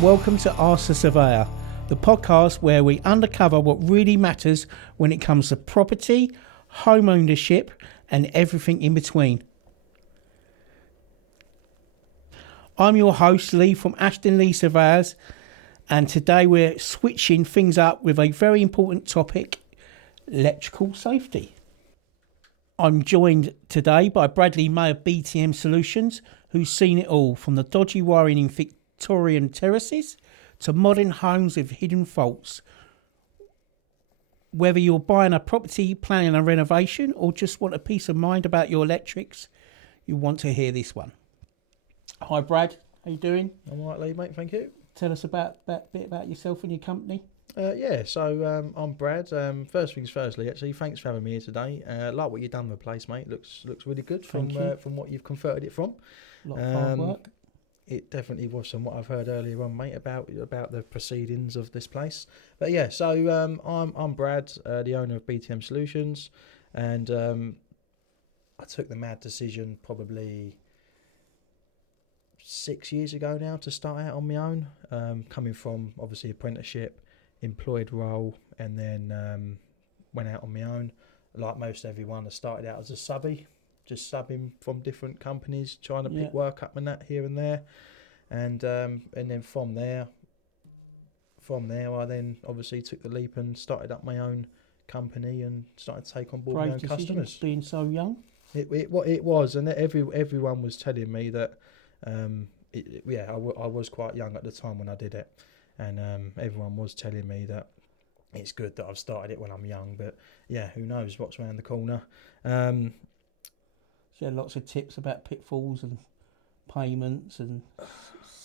Welcome to Ask the Surveyor, the podcast where we uncover what really matters when it comes to property, home ownership, and everything in between. I'm your host, Lee from Ashton Surveyors, and today we're switching things up with a very important topic, electrical safety. I'm joined today by Bradley May of BTM Solutions, who's seen it all, from the dodgy wiring in Victorian terraces to modern homes with hidden faults. Whether you're buying a property, planning a renovation, or just want a peace of mind about your electrics, you want to hear this one. Hi Brad, how you doing? I'm all right, Lee, mate, thank you. Tell us a bit about yourself and your company. I'm Brad. First things first, Lee, actually, thanks for having me here today. Like what you've done with the place, mate. Looks really good from what you've converted it from. A lot of hard work. It definitely was from what I've heard earlier on, mate, about the proceedings of this place. But yeah, so I'm Brad, the owner of BTM Solutions, and I took the mad decision probably 6 years ago now to start out on my own, coming from obviously apprenticeship, employed role, and then went out on my own. Like most everyone, I started out as a subby, just subbing from different companies, trying to pick work up and that here and there, and then from there I then obviously took the leap and started up my own company and started to take on board my own customers. Being so young. It was, and everyone was telling me that. I was quite young at the time when I did it, and everyone was telling me that it's good that I've started it when I'm young, but yeah, who knows what's around the corner. She had lots of tips about pitfalls and payments and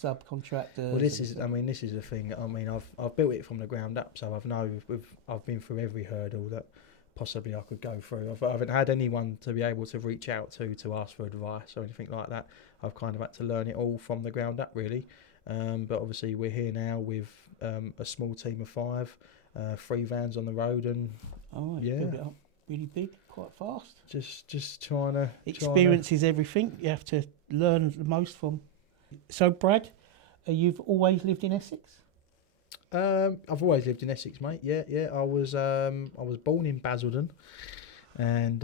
subcontractors. Well, this is the thing. I mean, I've built it from the ground up, so I've been through every hurdle that possibly I could go through. I haven't had anyone to be able to reach out to ask for advice or anything like that. I've kind of had to learn it all from the ground up, really. But obviously we're here now with a small team of 5, 3 vans on the road, and build it up really big, quite fast. Just trying to experience is everything. You have to learn the most from. So, Brad, you've always lived in Essex? I've always lived in Essex, mate. Yeah. I was born in Basildon, and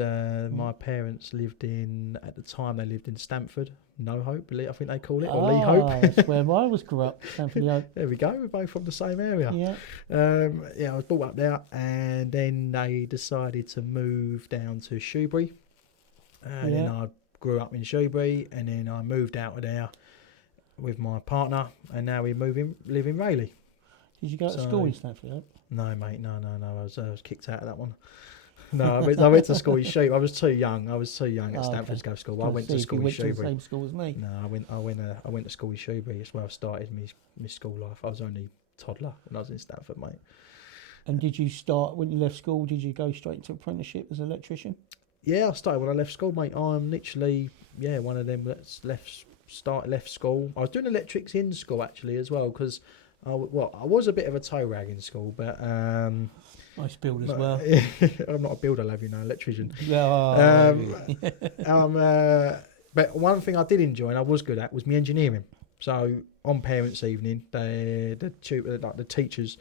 my parents lived at the time they lived in Stamford, No Hope, I think they call it, or Lee Hope. That's where I was grew up, Stamford Hope. There we go. We're both from the same area. Yeah. I was brought up there, and then they decided to move down to Shoebury. Then I grew up in Shoebury, and then I moved out of there with my partner, and now we live in Rayleigh. Did you go to school in Stamford Hope? No, mate. No. I was kicked out of that one. No, I went to school in Shoebury. I was too young. At Stamford to go to school. I went to school in Shoebury. To the same school as me. No, I went to school in Shoebury. It's where I started my school life. I was only a toddler when I was in Stamford, mate. And did you start when you left school? Did you go straight into apprenticeship as an electrician? Yeah, I started when I left school, mate. I'm literally one of them that's left school. I was doing electrics in school actually as well, because I was a bit of a toe rag in school, but nice build as well. I'm not a builder, love, electrician. But one thing I did enjoy and I was good at was my engineering. So on parents' evening, the teachers,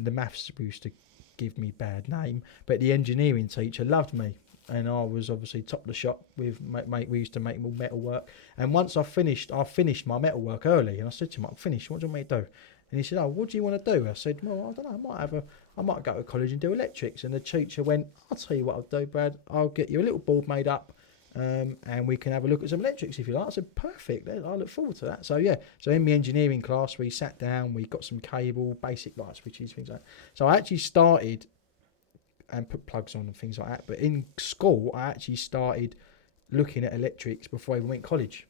the maths used to give me bad name, but the engineering teacher loved me. And I was obviously top of the shop with mate. We used to make more metal work. And once I finished my metal work early. And I said to him, "I'm finished. What do you want me to do?" And he said, "Oh, what do you want to do?" I said, "Well, I don't know. I might go to college and do electrics." And the teacher went, "I'll tell you what I'll do, Brad. I'll get you a little board made up, and we can have a look at some electrics if you like." I said, "Perfect. I look forward to that." So in my engineering class, we sat down. We got some cable, basic light switches, things like that. So I actually started and put plugs on and things like that. But in school, I actually started looking at electrics before I even went to college,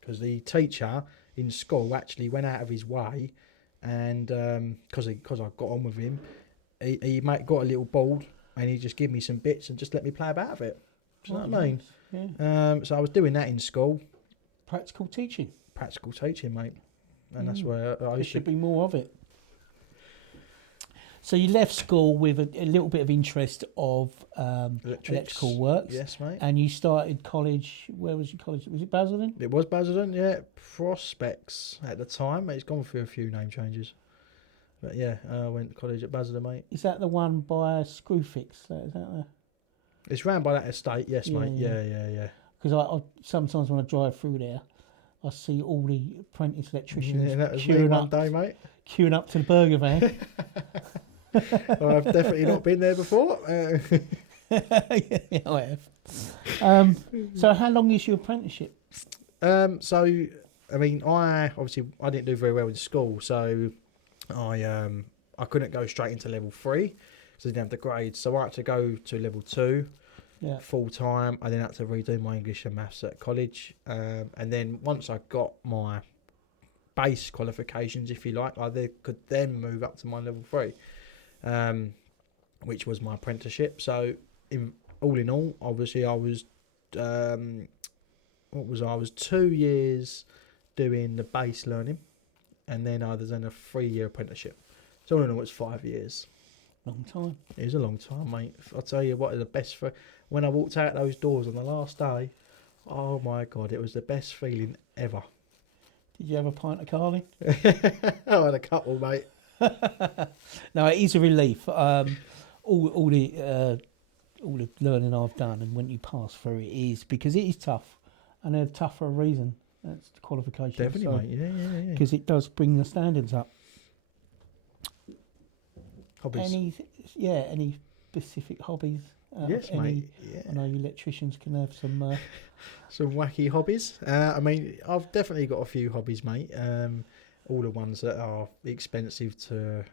because the teacher in school actually went out of his way, and because I got on with him, he got a little board and he just gave me some bits and just let me play about with it. Do you know what I mean? Yeah. So I was doing that in school. Practical teaching, mate, and that's where I there should be more of it. So you left school with a little bit of interest of Electrics. electrical works. Yes, mate. And you started college. Where was your college? Was it Basildon? It was Basildon, yeah. Prospects at the time. It's gone through a few name changes. But yeah, I went to college at Basildon, mate. Is that the one by Screwfix? Is that the... It's round by that estate, yes, Yeah, mate. yeah. Yeah. Because I sometimes when I drive through there, I see all the apprentice electricians Yeah, that was me queuing one up, day, mate. queuing up to the burger van. I've definitely not been there before. Yeah, I have. So how long is your apprenticeship? So, I mean, I didn't do very well in school, so I couldn't go straight into level 3 because I didn't have the grades. So I had to go to level 2 full time. I then had to redo my English and maths at college, and then once I got my base qualifications, if you like, I could then move up to my level 3, which was my apprenticeship. So, all in all, obviously, I was I was 2 years doing the base learning, and then I was in a 3-year apprenticeship. So all in all, it's 5 years. Long time. It is a long time, mate. I'll tell you what, the best for when I walked out those doors on the last day. Oh my God, it was the best feeling ever. Did you have a pint of Carling? I had a couple, mate. No, it is a relief. All the learning I've done, and when you pass through, it is because it is tough, and they're tough for a reason. That's the qualification. Definitely, mate. Yeah. Because it does bring the standards up. Hobbies. Any specific hobbies? Yes, mate. Yeah. I know you electricians can have some. Some wacky hobbies. I mean, I've definitely got a few hobbies, mate. All the ones that are expensive to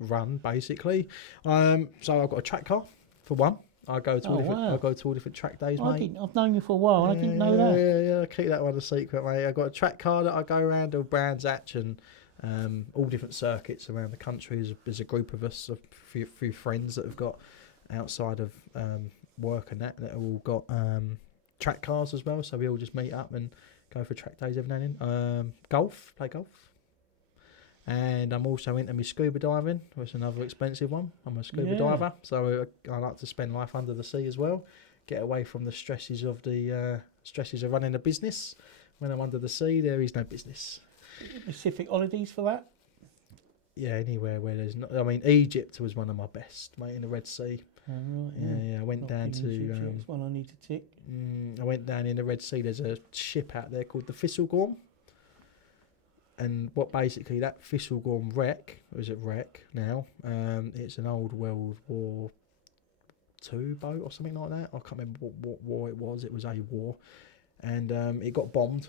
run, basically. So I've got a track car for one. I go to all different track days, mate. I've known you for a while. I didn't know that. Yeah. Keep that one a secret, mate. I've got a track car that I go around to Brands Hatch and all different circuits around the country. There's a group of us, a few friends that have got outside of work and that have all got track cars as well. So we all just meet up and go for track days every now and then. Play golf. And I'm also into my scuba diving, which is another expensive one. I'm a scuba diver, so I like to spend life under the sea as well. Get away from the stresses of running a business. When I'm under the sea, there is no business. Specific holidays for that? Yeah, anywhere where there's not. I mean, Egypt was one of my best, mate, in the Red Sea. Oh, right, Yeah. I went down to. It's one I need to tick. I went down in the Red Sea. There's a ship out there called the Thistlegorm. And what basically that Thistlegorm wreck, or is it wreck now? It's an old World War II boat or something like that. I can't remember what war it was. It was a war, and it got bombed.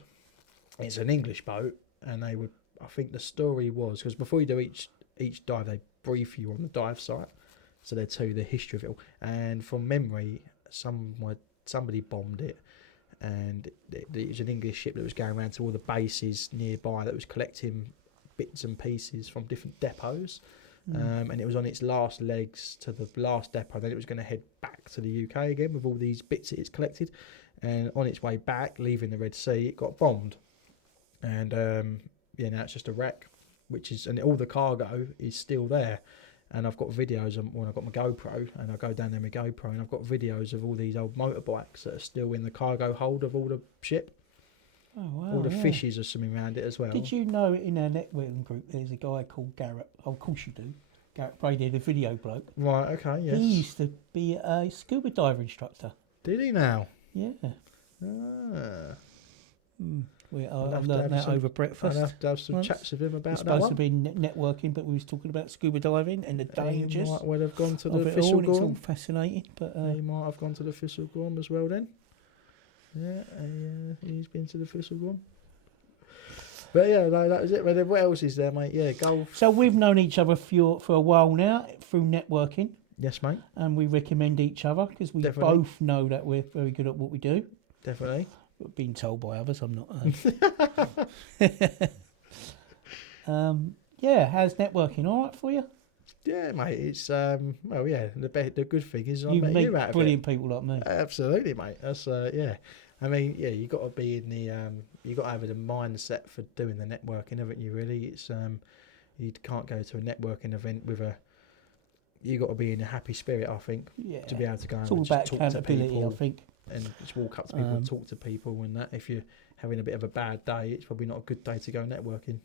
It's an English boat, and they would. I think the story was because before you do each dive, they brief you on the dive site, so they tell you the history of it all. And from memory, somebody bombed it. And it was an English ship that was going around to all the bases nearby that was collecting bits and pieces from different depots. And it was on its last legs to the last depot. Then it was going to head back to the UK again with all these bits that it's collected. And on its way back, leaving the Red Sea, it got bombed. And now it's just a wreck, and all the cargo is still there. And I've got videos of when I've got my GoPro, and I go down there with my GoPro, and I've got videos of all these old motorbikes that are still in the cargo hold of all the ship. Oh, wow. All the fishes are swimming around it as well. Did you know in our networking group there's a guy called Garrett? Oh, of course you do. Garrett Brady, the video bloke. Right, okay, yes. He used to be a scuba diver instructor. Did he now? Yeah. Ah. I learned that over breakfast. I'll have to have some chats with him about it's that one. supposed to be networking, but we was talking about scuba diving and the dangers. He might well have gone to the Thistlegorm. It's all Thistlegorm. fascinating, but He might have gone to the Thistlegorm as well then. Yeah, he's been to the Thistlegorm. But yeah, no, that was it. But what else is there, mate? Yeah, golf. So we've known each other for a while now through networking. Yes, mate. And we recommend each other because we both know that we're very good at what we do. Definitely. We've been told by others. I'm not. How's networking? All right for you? Yeah, mate. It's the good thing is I you met meet you out of it. brilliant people like me. Absolutely, mate. That's I mean, yeah, you got to be in the you got to have the mindset for doing the networking, haven't you? Really, it's you can't go to a networking event with a you got to be in a happy spirit, I think, Yeah. to be able to go It's and all just about talk to accountability, people I think. and just walk up to people and talk to people. And that, if you're having a bit of a bad day, it's probably not a good day to go networking.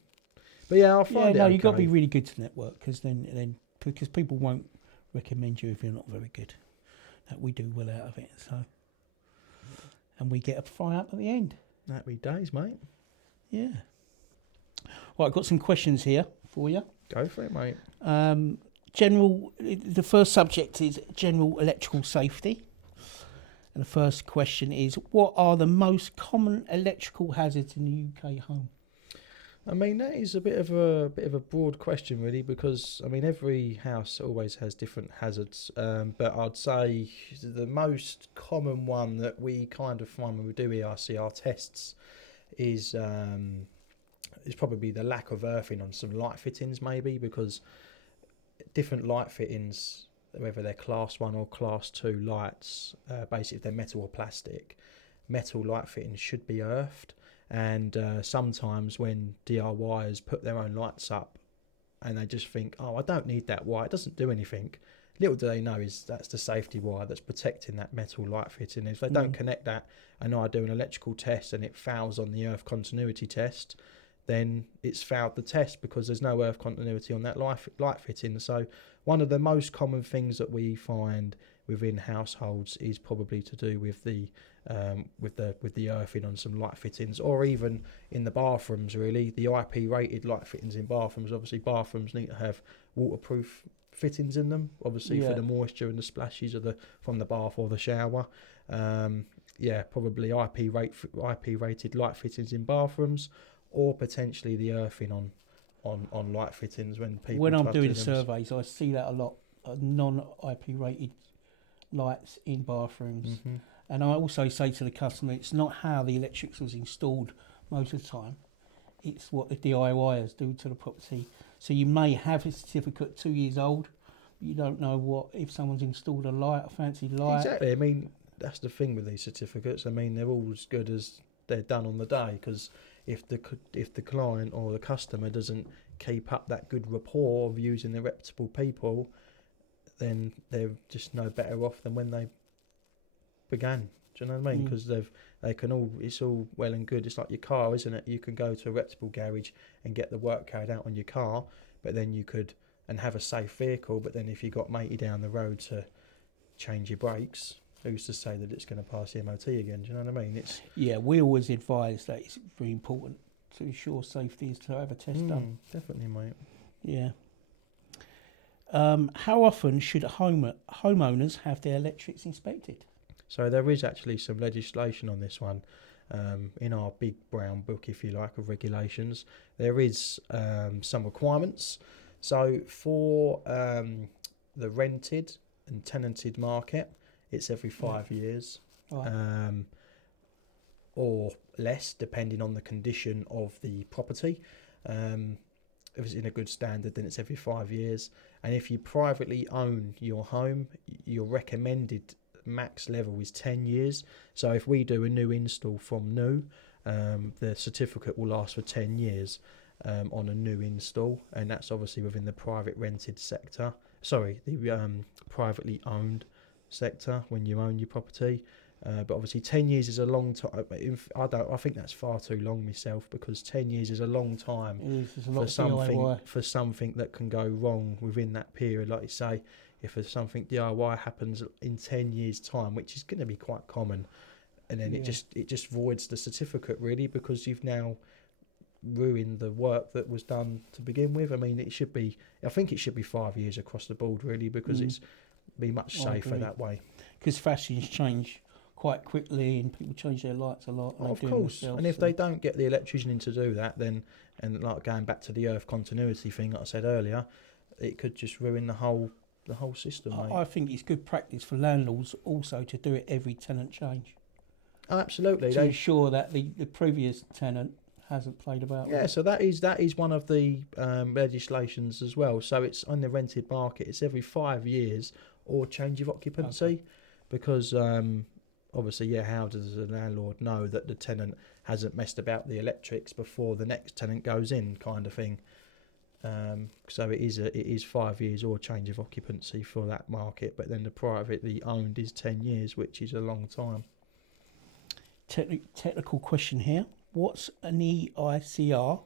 But yeah, I find it no, okay. you've got to be really good to network, because people won't recommend you if you're not very good. That we do well out of it, so. And we get a fry up at the end. Happy days, mate. Yeah. Right, I've got some questions here for you. Go for it, mate. The first subject is general electrical safety. And the first question is, what are the most common electrical hazards in the UK home? I mean, that is a bit of a broad question, really, because I mean every house always has different hazards. But I'd say the most common one that we kind of find when we do ERCR tests is probably the lack of earthing on some light fittings, maybe, because different light fittings, whether they're class 1 or class 2 lights, basically if they're metal or plastic, metal light fittings should be earthed. And sometimes when DIYers put their own lights up and they just think, oh, I don't need that wire, it doesn't do anything. Little do they know is that's the safety wire that's protecting that metal light fitting. If they don't connect that and I do an electrical test and it fails on the earth continuity test, then it's failed the test because there's no earth continuity on that light fitting. So one of the most common things that we find within households is probably to do with the earthing on some light fittings, or even in the bathrooms. Really, the IP rated light fittings in bathrooms. Obviously, bathrooms need to have waterproof fittings in them. Obviously, for the moisture and the splashes from the bath or the shower. Probably IP rated light fittings in bathrooms, or potentially the earthing on light fittings when people. When I'm doing surveys, I see that a lot. Non-IP rated lights in bathrooms. Mm-hmm. And I also say to the customer, it's not how the electrics was installed most of the time. It's what the DIYers do to the property. So you may have a certificate 2 years old. But you don't know if someone's installed a fancy light. Exactly. I mean, that's the thing with these certificates. I mean, they're all as good as they're done on the day, because if the client or the customer doesn't keep up that good rapport of using the reputable people, then they're just no better off than when they began. Do you know what I mean? Because it's all well and good. It's like your car, isn't it? You can go to a reputable garage and get the work carried out on your car, but then you could and have a safe vehicle. But then if you got matey down the road to change your brakes, who's to say that it's going to pass the MOT again? Do you know what I mean? We always advise that it's very important to ensure safety is to have a test done. Definitely, mate. Yeah. How often should homeowners have their electrics inspected? So there is actually some legislation on this one. In our big brown book, if you like, of regulations, there is some requirements. So for the rented and tenanted market, it's every 5 years, Right. or less, depending on the condition of the property. If it's in a good standard, then it's every 5 years. And if you privately own your home, your recommended max level is 10 years. So if we do a new install from new, the certificate will last for 10 years on a new install, and that's obviously within the private rented sector. Sorry, the privately owned sector when you own your property. But obviously 10 years is a long time. I think that's far too long myself, because 10 years is a long time for something that can go wrong within that period. Like you say, if there's something DIY happens in 10 years time, which is going to be quite common, and then it just voids the certificate, really, because you've now ruined the work that was done to begin with. I mean, I think it should be 5 years across the board, really, because it's be much safer that way. Because fashions change quite quickly and people change their lights a lot. Of course. And if they don't get the electrician in to do that, then, and like going back to the earth continuity thing that I said earlier, it could just ruin the whole system, mate. I think it's good practice for landlords also to do it every tenant change. Oh, absolutely. To ensure that the previous tenant hasn't played about. Yeah, so that is one of the legislations as well. So it's on the rented market, it's every 5 years or change of occupancy, because obviously, how does the landlord know that the tenant hasn't messed about the electrics before the next tenant goes in, kind of thing? So it is 5 years or change of occupancy for that market, but then the privately owned is 10 years, which is a long time. Technical question here. What's an EICR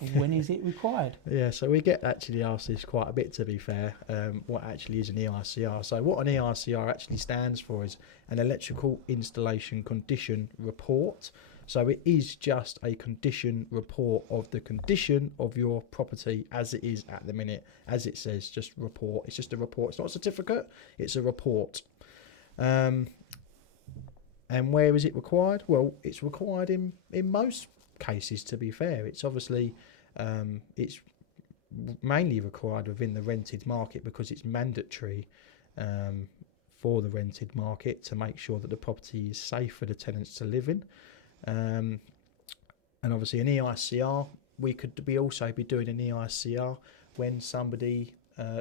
and when is it required? Yeah, so we get actually asked this quite a bit, to be fair. What actually is an EICR? So what an EICR actually stands for is an electrical installation condition report. So it is just a condition report of the condition of your property as it is at the minute. As it says, just report. It's just a report. It's not a certificate. It's a report. And where is it required? Well, it's required in most cases, to be fair. It's obviously it's mainly required within the rented market because it's mandatory for the rented market to make sure that the property is safe for the tenants to live in. And obviously an EICR, we could also be doing an EICR when somebody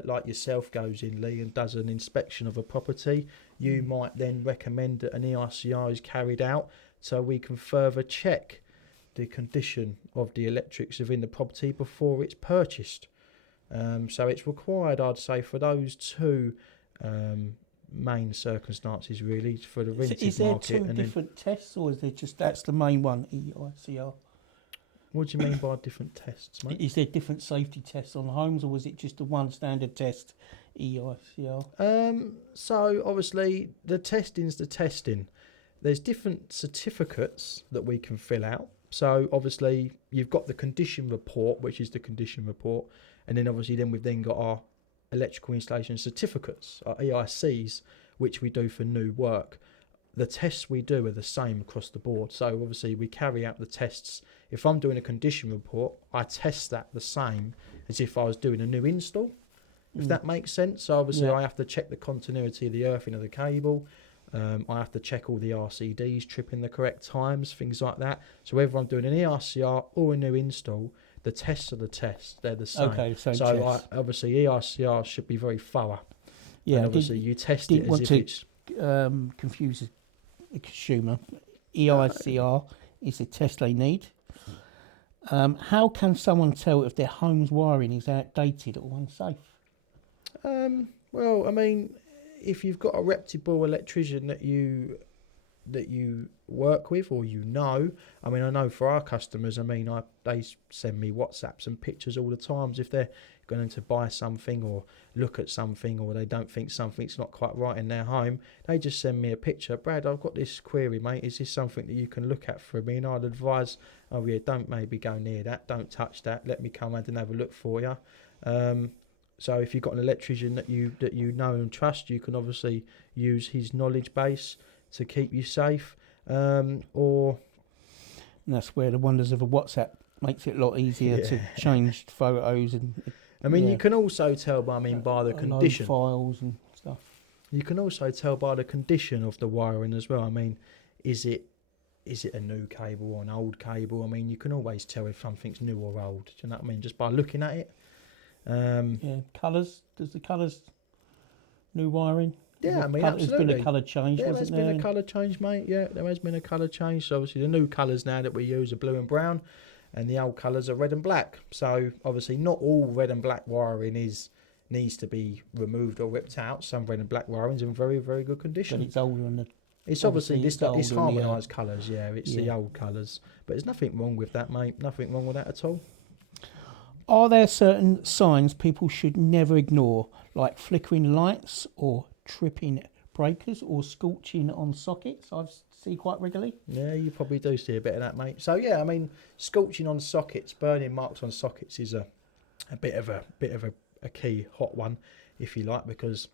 like yourself goes in, Lee, and does an inspection of a property. You might then recommend that an EICR is carried out so we can further check the condition of the electrics within the property before it's purchased. So it's required, I'd say, for those two main circumstances, really, for the rented market. Is there two different tests, or is there just that's the main one, EICR? What do you mean by different tests, mate? Is there different safety tests on homes, or was it just the one standard test, EICR? So obviously the testing's the testing. There's different certificates that we can fill out. So obviously you've got the condition report, which is the condition report, and then obviously we've then got our electrical installation certificates, our EICs, which we do for new work. The tests we do are the same across the board. So obviously we carry out the tests. If I'm doing a condition report, I test that the same as if I was doing a new install, if that makes sense. So obviously I have to check the continuity of the earthing of the cable. I have to check all the RCDs, tripping the correct times, things like that. So whether I'm doing an EICR or a new install, the tests are the tests. They're the same. Okay, so obviously EICR should be very thorough. Yeah, and obviously you test it as if it's... confuse the consumer. EICR is the test they need. How can someone tell if their home's wiring is outdated or unsafe? Well, I mean, if you've got a reputable electrician that you work with or I mean, I know for our customers, I mean, they send me WhatsApps and pictures all the times if they're going to buy something or look at something or they don't think something's not quite right in their home. They just send me a picture. Brad, I've got this query, mate. Is this something that you can look at for me? And I'd advise, oh yeah, don't maybe go near that. Don't touch that. Let me come and have a look for you. So if you've got an electrician that you know and trust, you can obviously use his knowledge base to keep you safe. And that's where the wonders of a WhatsApp makes it a lot easier to change photos and. I mean, you can also tell by the condition. Files and stuff. You can also tell by the condition of the wiring as well. I mean, is it a new cable or an old cable? I mean, you can always tell if something's new or old. Do you know what I mean? Just by looking at it. Colours. Does the colours new wiring? Yeah, I mean, absolutely. There's been a colour change, there hasn't there? There has been a colour change, mate. Yeah, there has been a colour change. So obviously the new colours now that we use are blue and brown, and the old colours are red and black. So obviously not all red and black wiring needs to be removed or ripped out. Some red and black wiring's in very, very good condition. But it's older than it's obviously it's harmonised colours, It's the old colours. But there's nothing wrong with that, mate. Nothing wrong with that at all. Are there certain signs people should never ignore, like flickering lights or tripping breakers or scorching on sockets? I see quite regularly. Yeah, you probably do see a bit of that, mate. So yeah, I mean, scorching on sockets, burning marks on sockets is a bit of a key hot one, if you like, because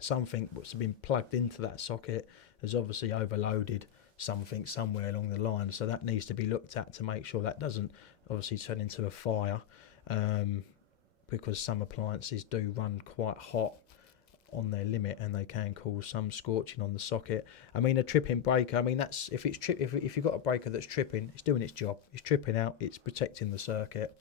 something that's been plugged into that socket has obviously overloaded something somewhere along the line. So that needs to be looked at to make sure that doesn't obviously turn into a fire, because some appliances do run quite hot on their limit and they can cause some scorching on the socket. I mean, a tripping breaker, I mean, that's if you've got a breaker that's tripping, it's doing its job. It's tripping out, it's protecting the circuit.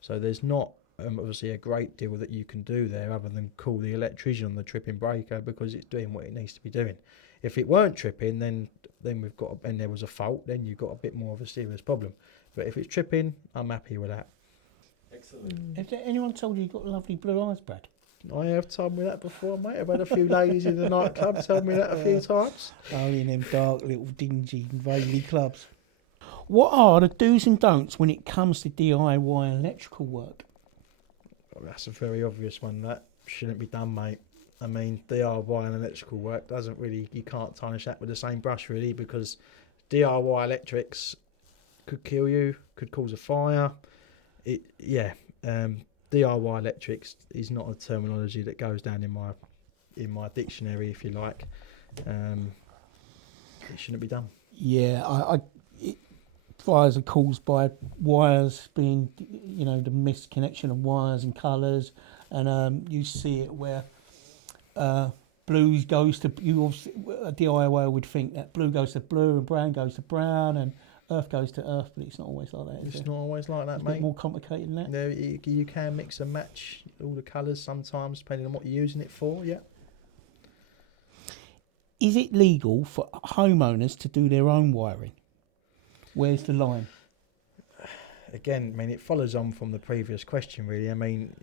So there's not obviously a great deal that you can do there other than call the electrician on the tripping breaker, because it's doing what it needs to be doing. If it weren't tripping, then we've got and there was a fault, then you've got a bit more of a serious problem. But if it's tripping, I'm happy with that. Excellent. Has anyone told you you've got lovely blue eyes, Brad? I have told me that before, mate. I've had a few ladies in the nightclub tell me that a few times. Only in them dark little dingy rainy clubs. What are the do's and don'ts when it comes to DIY electrical work? Well, that's a very obvious one. That shouldn't be done, mate. I mean, DIY and electrical work doesn't really, you can't tarnish that with the same brush, really, because DIY electrics could kill you, could cause a fire. DIY electrics is not a terminology that goes down in my dictionary, if you like. It shouldn't be done. Yeah, fires are caused by wires being, the misconnection of wires and colours, and you see it where blue goes to, a DIY would think that blue goes to blue and brown goes to brown and earth goes to earth, but it's not always like that, is it? It's not always like that, It's a mate. bit more complicated than that. No, you can mix and match all the colours sometimes, depending on what you're using it for, yeah. Is it legal for homeowners to do their own wiring? Where's the line? Again, I mean, it follows on from the previous question, really. I mean,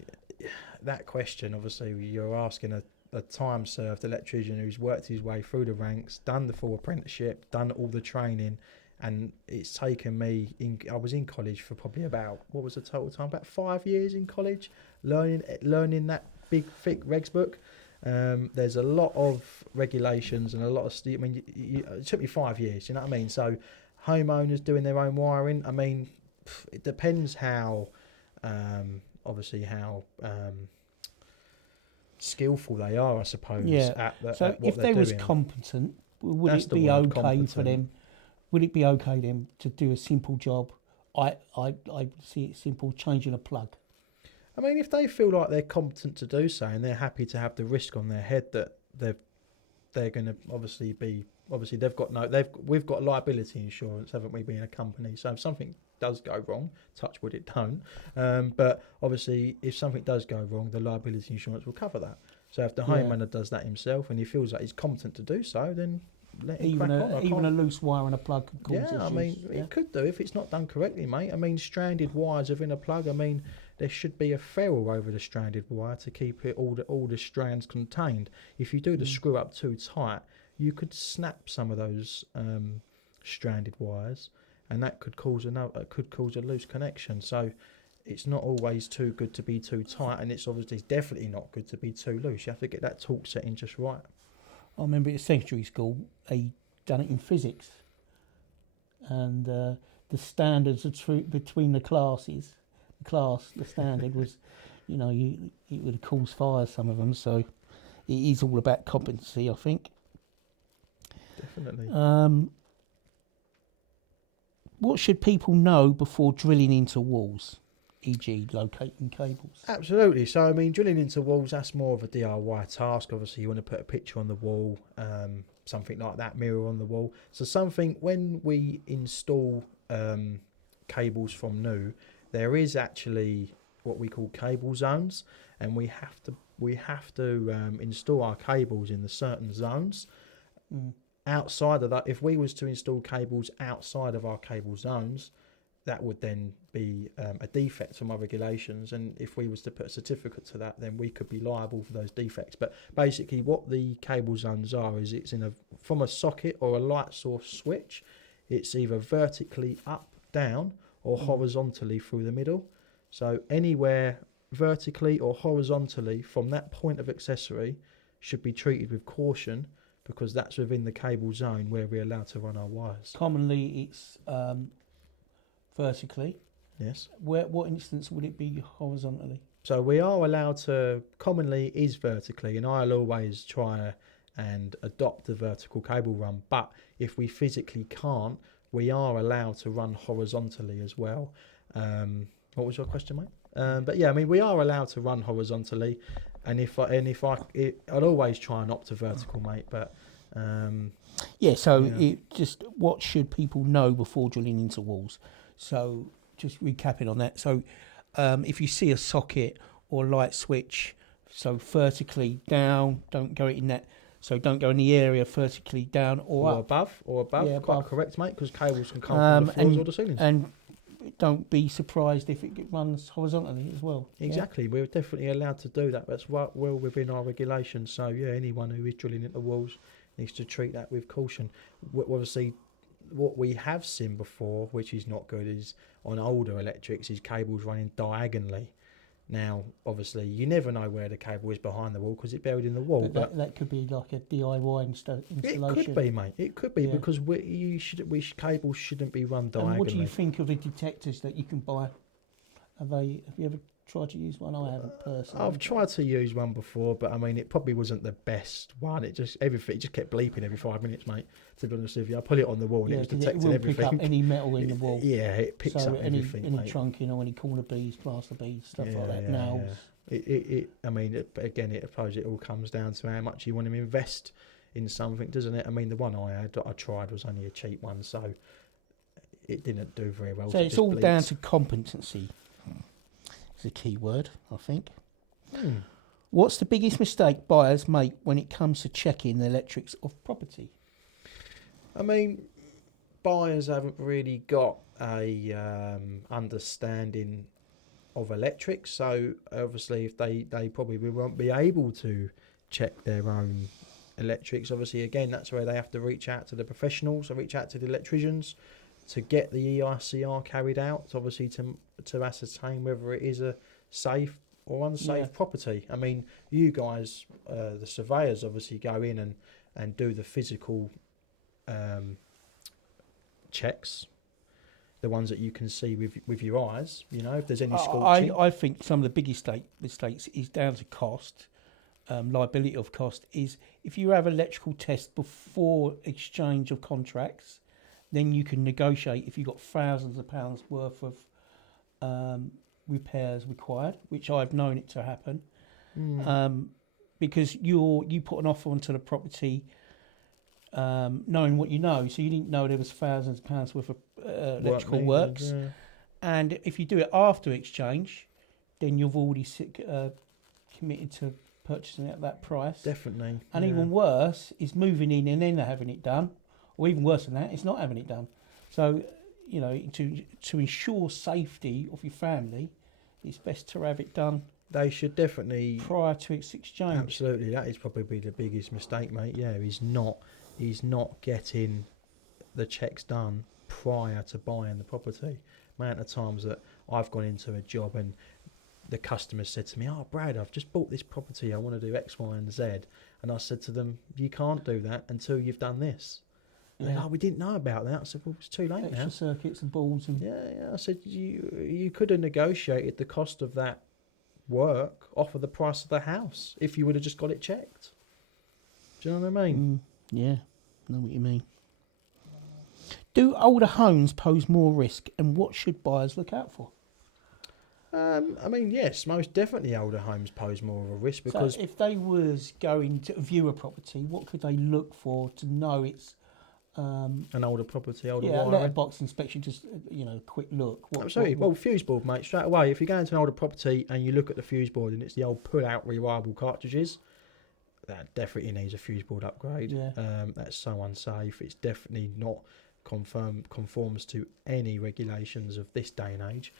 that question, obviously, you're asking a time-served electrician who's worked his way through the ranks, done the full apprenticeship, done all the training, and it's taken me, I was in college for probably about, what was the total time? About 5 years in college, learning that big, thick regs book. There's a lot of regulations and a lot of, it took me 5 years, you know what I mean? So homeowners doing their own wiring, I mean, it depends how, obviously how skillful they are, I suppose. Yeah. At So what if they're they was doing. competent, would That's it the be word, okay for competent. them? Would it be okay then to do a simple job? I see it simple, changing a plug. I mean, if they feel like they're competent to do so and they're happy to have the risk on their head that they're going to obviously we've got liability insurance, haven't we, being a company? So if something does go wrong, touch wood it don't. But obviously, if something does go wrong, the liability insurance will cover that. So if the homeowner does that himself and he feels like he's competent to do so, then let him crack on. Even a loose wire and a plug could cause issues. Yeah, I mean, it could do if it's not done correctly, mate. I mean, stranded wires within a plug, I mean, there should be a ferrule over the stranded wire to keep it all the strands contained. If you do the screw up too tight, you could snap some of those stranded wires, and that could cause a loose connection. So it's not always too good to be too tight, and it's definitely not good to be too loose. You have to get that torque setting just right. I remember at secondary school, they done it in physics, and the standards between the classes. The standard was, it would cause fires, some of them. So it is all about competency, I think. Definitely. What should people know before drilling into walls, e.g. locating cables? Absolutely. So, I mean, drilling into walls, that's more of a DIY task. Obviously, you want to put a picture on the wall, something like that, mirror on the wall. So when we install cables from new, there is actually what we call cable zones, and we have to install our cables in the certain zones. Outside of that, if we was to install cables outside of our cable zones, that would then be a defect from our regulations, and if we was to put a certificate to that, then we could be liable for those defects. But basically what the cable zones are is it's from a socket or a light source switch. It's either vertically up, down, or horizontally through the middle. So anywhere vertically or horizontally from that point of accessory should be treated with caution, because that's within the cable zone where we're allowed to run our wires. Commonly, it's vertically. Yes. What instance would it be horizontally? So we are allowed to, commonly is vertically, and I'll always try and adopt the vertical cable run. But if we physically can't, we are allowed to run horizontally as well. What was your question, mate? But yeah, I mean, we are allowed to run horizontally, and I'd always try and opt to vertical, mate. But what should people know before drilling into walls? So just recapping on that. So if you see a socket or light switch, so vertically down, don't go in that. So don't go in the area vertically down or up. above. Yeah, Quite above. correct, mate, because cables can come from the floors or the ceilings. And don't be surprised if it runs horizontally as well. Exactly, we're definitely allowed to do that. That's well within our regulations. So yeah, anyone who is drilling into walls needs to treat that with caution. Obviously, what we have seen before, which is not good, is on older electrics, is cables running diagonally. Now, obviously, you never know where the cable is behind the wall because it's buried in the wall. But that could be like a DIY installation. It could be, mate. It could be because cables shouldn't be run diagonally. And what do you think of the detectors that you can buy? Have you ever tried to use one? I haven't personally. I've tried to use one before, but I mean, it probably wasn't the best one. It just kept bleeping every 5 minutes, mate. To be honest with you, I put it on the wall and it was detecting everything. Pick up any metal in the wall. Yeah, it picks up any, everything. Any trunking or any corner beads, plaster beads, stuff like that. Nails. I mean, I suppose it all comes down to how much you want to invest in something, doesn't it? I mean, the one I tried was only a cheap one, so it didn't do very well. So it's all down to competency. It's a key word, I think. What's the biggest mistake buyers make when it comes to checking the electrics of property? I mean, buyers haven't really got a understanding of electrics, so obviously if they probably won't be able to check their own electrics. Obviously, again, that's where they have to reach out to the professionals, or reach out to the electricians to get the EICR carried out, obviously to ascertain whether it is a safe or unsafe property. I mean, you guys, the surveyors, obviously go in and do the physical checks, the ones that you can see with your eyes. You know, if there's any scorching. I think some of the biggest mistakes is down to cost, liability of cost. Is if you have electrical test before exchange of contracts, then you can negotiate if you've got thousands of pounds worth of repairs required, which I've known it to happen. Because you put an offer onto the property knowing what you know, so you didn't know there was thousands of pounds worth of electrical works. And if you do it after exchange, then you've already committed to purchasing it at that price. Definitely. And even worse is moving in and then having it done, or even worse than that, it's not having it done. So, you know, to ensure safety of your family, it's best to have it done. They should definitely prior to its exchange. Absolutely, that is probably the biggest mistake, mate. Yeah, he's not getting the checks done prior to buying the property. Amount of times that I've gone into a job and the customer said to me, "Oh, Brad, I've just bought this property. I want to do X, Y, and Z." And I said to them, "You can't do that until you've done this." And they're like, "Oh, we didn't know about that." I said, "Well, it's too late now." Extra circuits and balls and I said, "You could have negotiated the cost of that work off of the price of the house if you would have just got it checked." Do you know what I mean? Yeah, I know what you mean. Do older homes pose more risk, and what should buyers look out for? I mean, yes, most definitely older homes pose more of a risk because... So if they was going to view a property, what could they look for to know it's... an older property, older wiring? wiring. Letterbox inspection, just, quick look. Absolutely. Well, fuse board, mate, straight away. If you go into an older property and you look at the fuse board and it's the old pull-out rewirable cartridges, that definitely needs a fuse board upgrade. Yeah. That's so unsafe. It's definitely not conforms to any regulations of this day and age.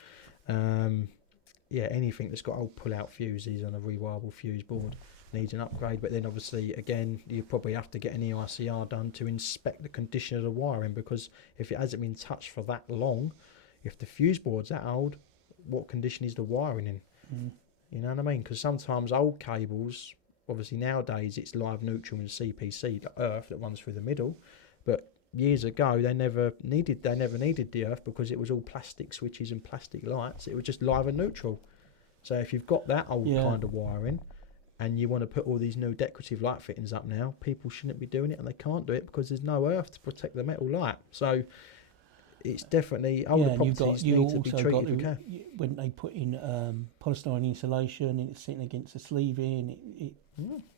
Anything that's got old pull-out fuses on a rewirable fuse board needs an upgrade. But then obviously, again, you probably have to get an EICR done to inspect the condition of the wiring, because if it hasn't been touched for that long, if the fuse board's that old, what condition is the wiring in? You know what I mean? Because sometimes old cables, obviously nowadays it's live neutral and CPC, the earth that runs through the middle, but years ago they never needed the earth because it was all plastic switches and plastic lights. It was just live and neutral. So if you've got that old kind of wiring and you want to put all these new decorative light fittings up now, people shouldn't be doing it, and they can't do it because there's no earth to protect the metal light. So it's definitely older properties need to be treated with care. When they put in polystyrene insulation and it's sitting against the sleeving,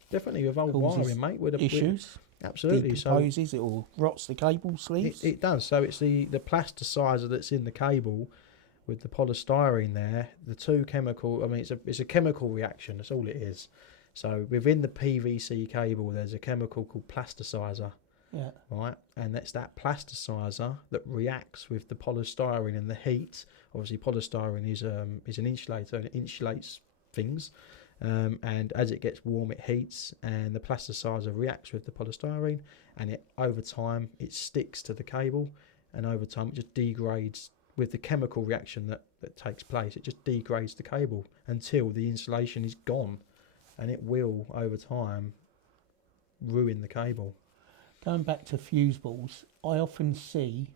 definitely with old wiring, mate. With issues. Absolutely. Decomposes, it all rots the cable sleeves. It does. So it's the plasticizer that's in the cable with the polystyrene there. The two chemical. I mean, it's a chemical reaction. That's all it is. So within the PVC cable, there's a chemical called plasticizer. Yeah. right? And that's that plasticizer that reacts with the polystyrene and the heat. Obviously, polystyrene is an insulator and it insulates things. And as it gets warm, it heats, and the plasticizer reacts with the polystyrene, and it over time it sticks to the cable, and over time it just degrades with the chemical reaction that takes place. It just degrades the cable until the insulation is gone, and it will over time ruin the cable. Going back to fuse balls, I often see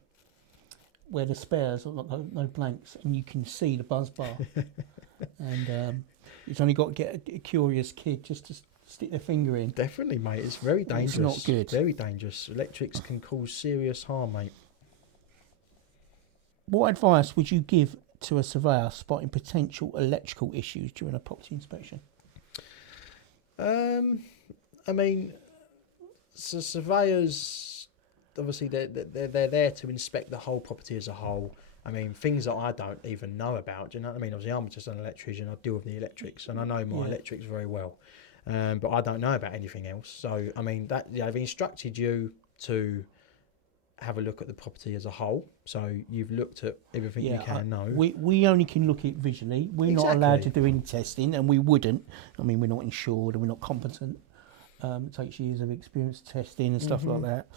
where the spares are no blanks, and you can see the buzz bar. And it's only got to get a curious kid just to stick their finger in. Definitely, mate. It's very dangerous. It's not good. Very dangerous. Electrics can cause serious harm, mate. What advice would you give to a surveyor spotting potential electrical issues during a property inspection? I mean, so surveyors, obviously, they're there to inspect the whole property as a whole. I mean, things that I don't even know about. Do you know what I mean? Obviously, I'm just an electrician. I deal with the electrics, and I know my electrics very well. But I don't know about anything else. So, I mean, they've instructed you to have a look at the property as a whole. So you've looked at everything you can know. We only can look at it visually. We're not allowed to do any testing, and we wouldn't. I mean, we're not insured and we're not competent. It takes years of experience testing and stuff like that.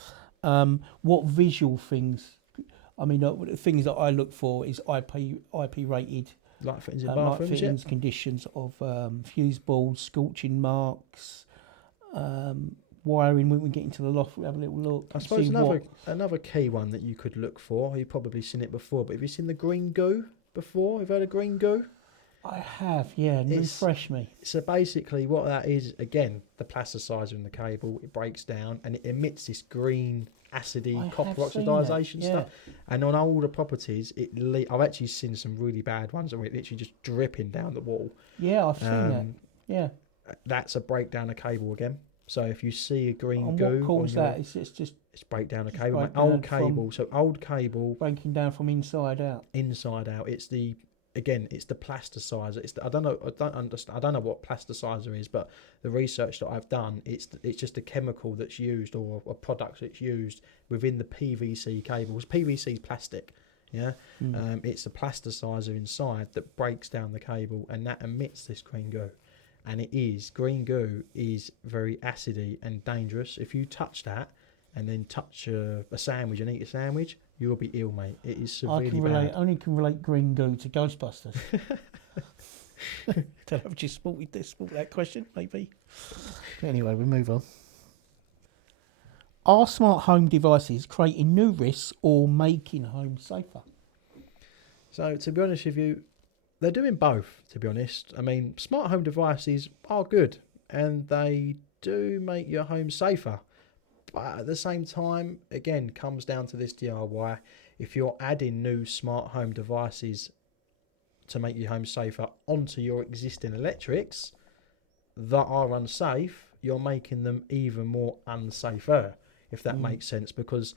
What visual things? I mean, the things that I look for is IP rated. Light fittings in bathrooms, light fittings, conditions of fuse balls, scorching marks, wiring. When we get into the loft, we have a little look. I suppose another key one that you could look for, you've probably seen it before, but have you seen the green goo before? Have you heard of green goo? I have, yeah. Refresh me. So basically what that is, again, the plasticizer in the cable, it breaks down and it emits this green acidy copper oxidisation stuff. And on older properties, I've actually seen some really bad ones where it literally just dripping down the wall. Yeah, I've seen that. Yeah. That's a breakdown of cable again. So if you see a green and goo, what caused that? It's breakdown of cable. Old cable breaking down from inside out. Inside out. It's the plasticizer. I don't know what plasticizer is, but the research that I've done, it's just a chemical that's used or a product that's used within the PVC cables. PVC is plastic. Yeah. It's a plasticizer inside that breaks down the cable, and that emits this green goo. And green goo is very acidy and dangerous. If you touch that and then touch a sandwich and eat a sandwich, you'll be ill, mate. It is severely bad. I only can relate green goo to Ghostbusters. Don't know if you sport that question, maybe. Anyway, we move on. Are smart home devices creating new risks or making homes safer? So, to be honest with you, they're doing both, to be honest. I mean, smart home devices are good and they do make your home safer. But at the same time, again, comes down to this DIY. If you're adding new smart home devices to make your home safer onto your existing electrics that are unsafe, you're making them even more unsafer, if that makes sense, because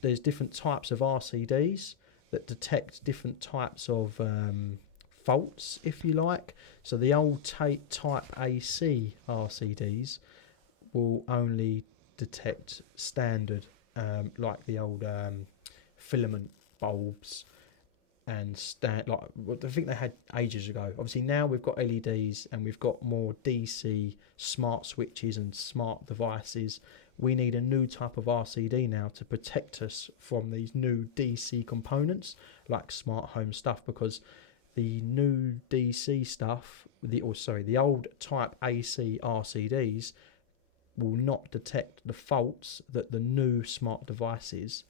there's different types of RCDs that detect different types of faults, if you like. So the old type AC RCDs will only detect standard, like the old filament bulbs and I think they had ages ago. Obviously now we've got LEDs and we've got more DC smart switches and smart devices. We need a new type of RCD now to protect us from these new DC components like smart home stuff, because the new DC stuff, the old type AC RCDs will not detect the faults that the new smart devices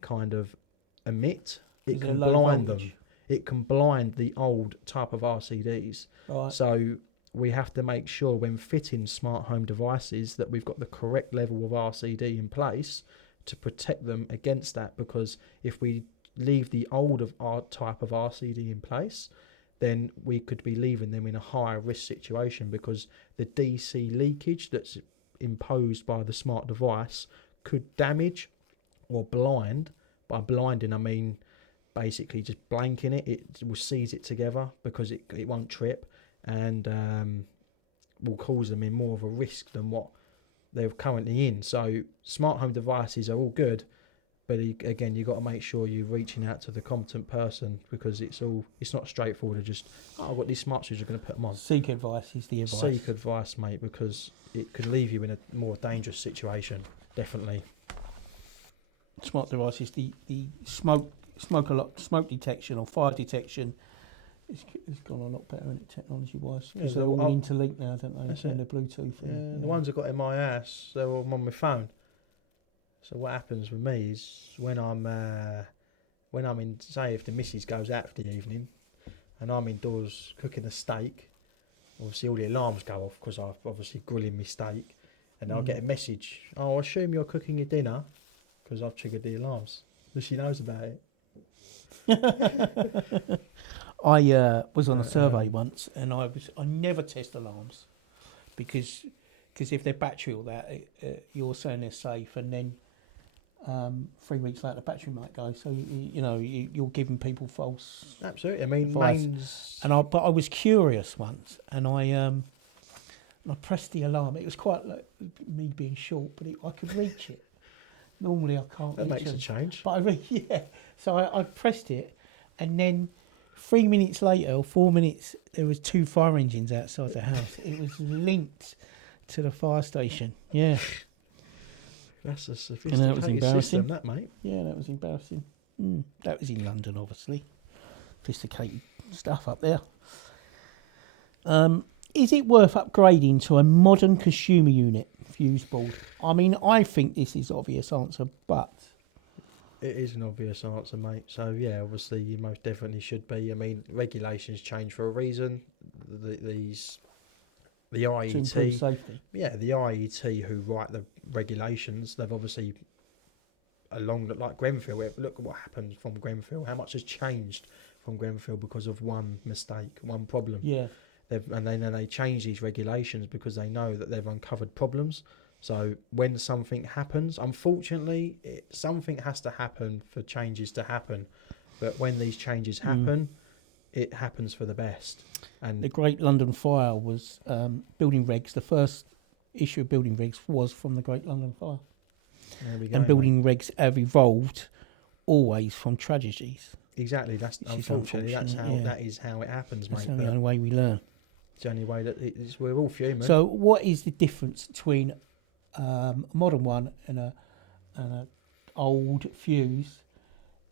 kind of emit. It can blind them. It can blind the old type of RCDs. Right. So we have to make sure when fitting smart home devices that we've got the correct level of RCD in place to protect them against that, because if we leave the old type of RCD in place, then we could be leaving them in a higher risk situation, because the DC leakage that's imposed by the smart device could damage or blind. By blinding, I mean basically just blanking it will seize it together because it won't trip, and will cause them in more of a risk than what they're currently in. So smart home devices are all good, but again, you've got to make sure you're reaching out to the competent person, because it's not straightforward to just, I've got these smart switches, I'm going to put them on. Seek advice is the advice. Seek advice, mate, because it could leave you in a more dangerous situation. Definitely. Smart devices, the smoke detection or fire detection. It's gone a lot better in it technology-wise, because they're all interlinked now, don't they? That's And it. they're Bluetooth. Yeah, the ones I've got in my house, they're all on my phone. So what happens with me is when I'm in, say, if the missus goes out for the evening, and I'm indoors cooking a steak, obviously all the alarms go off because I'm obviously grilling my steak, and I'll get a message. Oh, I assume you're cooking your dinner, because I've triggered the alarms. So she knows about it. I was on a survey once, and I never test alarms because if they're battery or that, you're saying they're safe, and then 3 weeks later the battery might go. So you're giving people false. Absolutely. I mean, advice. But I was curious once, and I pressed the alarm. It was quite like me being short, but I could reach it. Normally I can't. That makes a change. But so I pressed it, and then 3 minutes later, or 4 minutes, there was 2 fire engines outside the house. It was linked to the fire station. Yeah. That's a sophisticated system, that, mate. Yeah, that was embarrassing. That was in London, obviously. Sophisticated stuff up there. Is it worth upgrading to a modern consumer unit fuse board? I mean, I think this is obvious answer, but... It is an obvious answer, mate. So, yeah, obviously you most definitely should be. I mean, regulations change for a reason. The IET... To improve safety. Yeah, the IET who write the regulations, they've obviously, like Grenfell, look at what happened from Grenfell. How much has changed from Grenfell because of one mistake, one problem. Yeah. And then they change these regulations because they know that they've uncovered problems. So when something happens, unfortunately, something has to happen for changes to happen. But when these changes happen, it happens for the best. And the Great London Fire was building regs. The first issue of building regs was from the Great London Fire. There we go, and building regs have evolved always from tragedies. Exactly. That's unfortunately that is how it happens, mate. That's the only way we learn. It's the only way that we're all human. So, what is the difference between a modern one and a old fuse?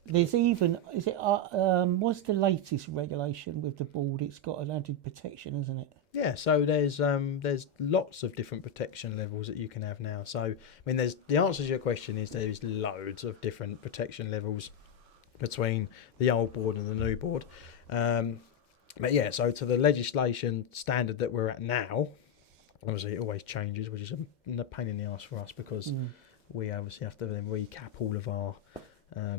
There's even what's the latest regulation with the board? It's got an added protection, isn't it? Yeah. So there's lots of different protection levels that you can have now. So I mean, the answer to your question is there's loads of different protection levels between the old board and the new board. But yeah, so to the legislation standard that we're at now, obviously it always changes, which is a pain in the arse for us because we obviously have to then recap all of our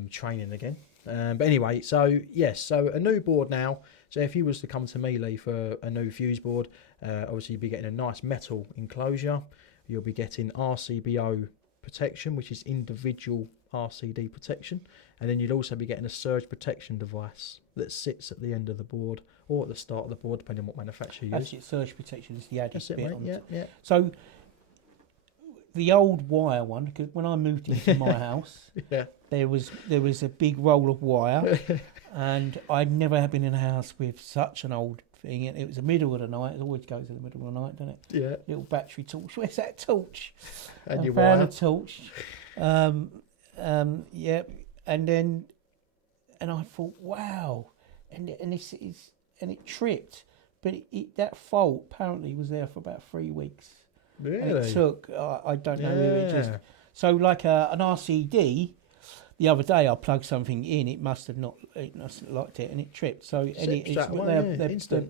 training again. But anyway, so yes, so a new board now. So if you was to come to me, Lee, for a new fuse board, obviously you'll be getting a nice metal enclosure. You'll be getting RCBO protection, which is individual RCD protection. And then you'll also be getting a surge protection device that sits at the end of the board or at the start of the board, depending on what manufacturer you use. That's it, surge protection is the added That's it, bit. mate. Yeah. So the old wire one, because when I moved into my house, there was a big roll of wire, and I'd never been in a house with such an old thing. It was the middle of the night. It always goes in the middle of the night, doesn't it? Yeah. Little battery torch. Where's that torch? And I your found wire. a torch. Yeah. And I thought, wow, and it tripped, but that fault apparently was there for about 3 weeks. Really? And it took, I don't know, it just, so like an RCD, the other day I plugged something in, it must have not locked it, and it tripped. So instant.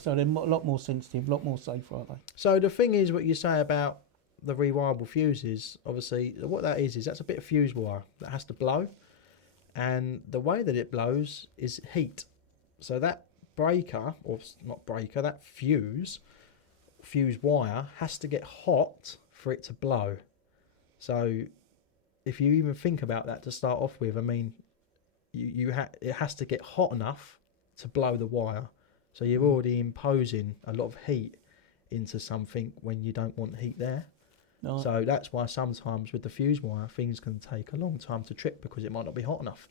So they're a lot more sensitive, a lot more safe, aren't they? So the thing is, what you say about the rewirable fuses, obviously, what that is that's a bit of fuse wire that has to blow, and the way that it blows is heat. So that breaker, or not breaker, that fuse wire has to get hot for it to blow. So if you even think about that to start off with, I mean, it has to get hot enough to blow the wire. So you're already imposing a lot of heat into something when you don't want heat there. Right. So that's why sometimes with the fuse wire, things can take a long time to trip because it might not be hot enough.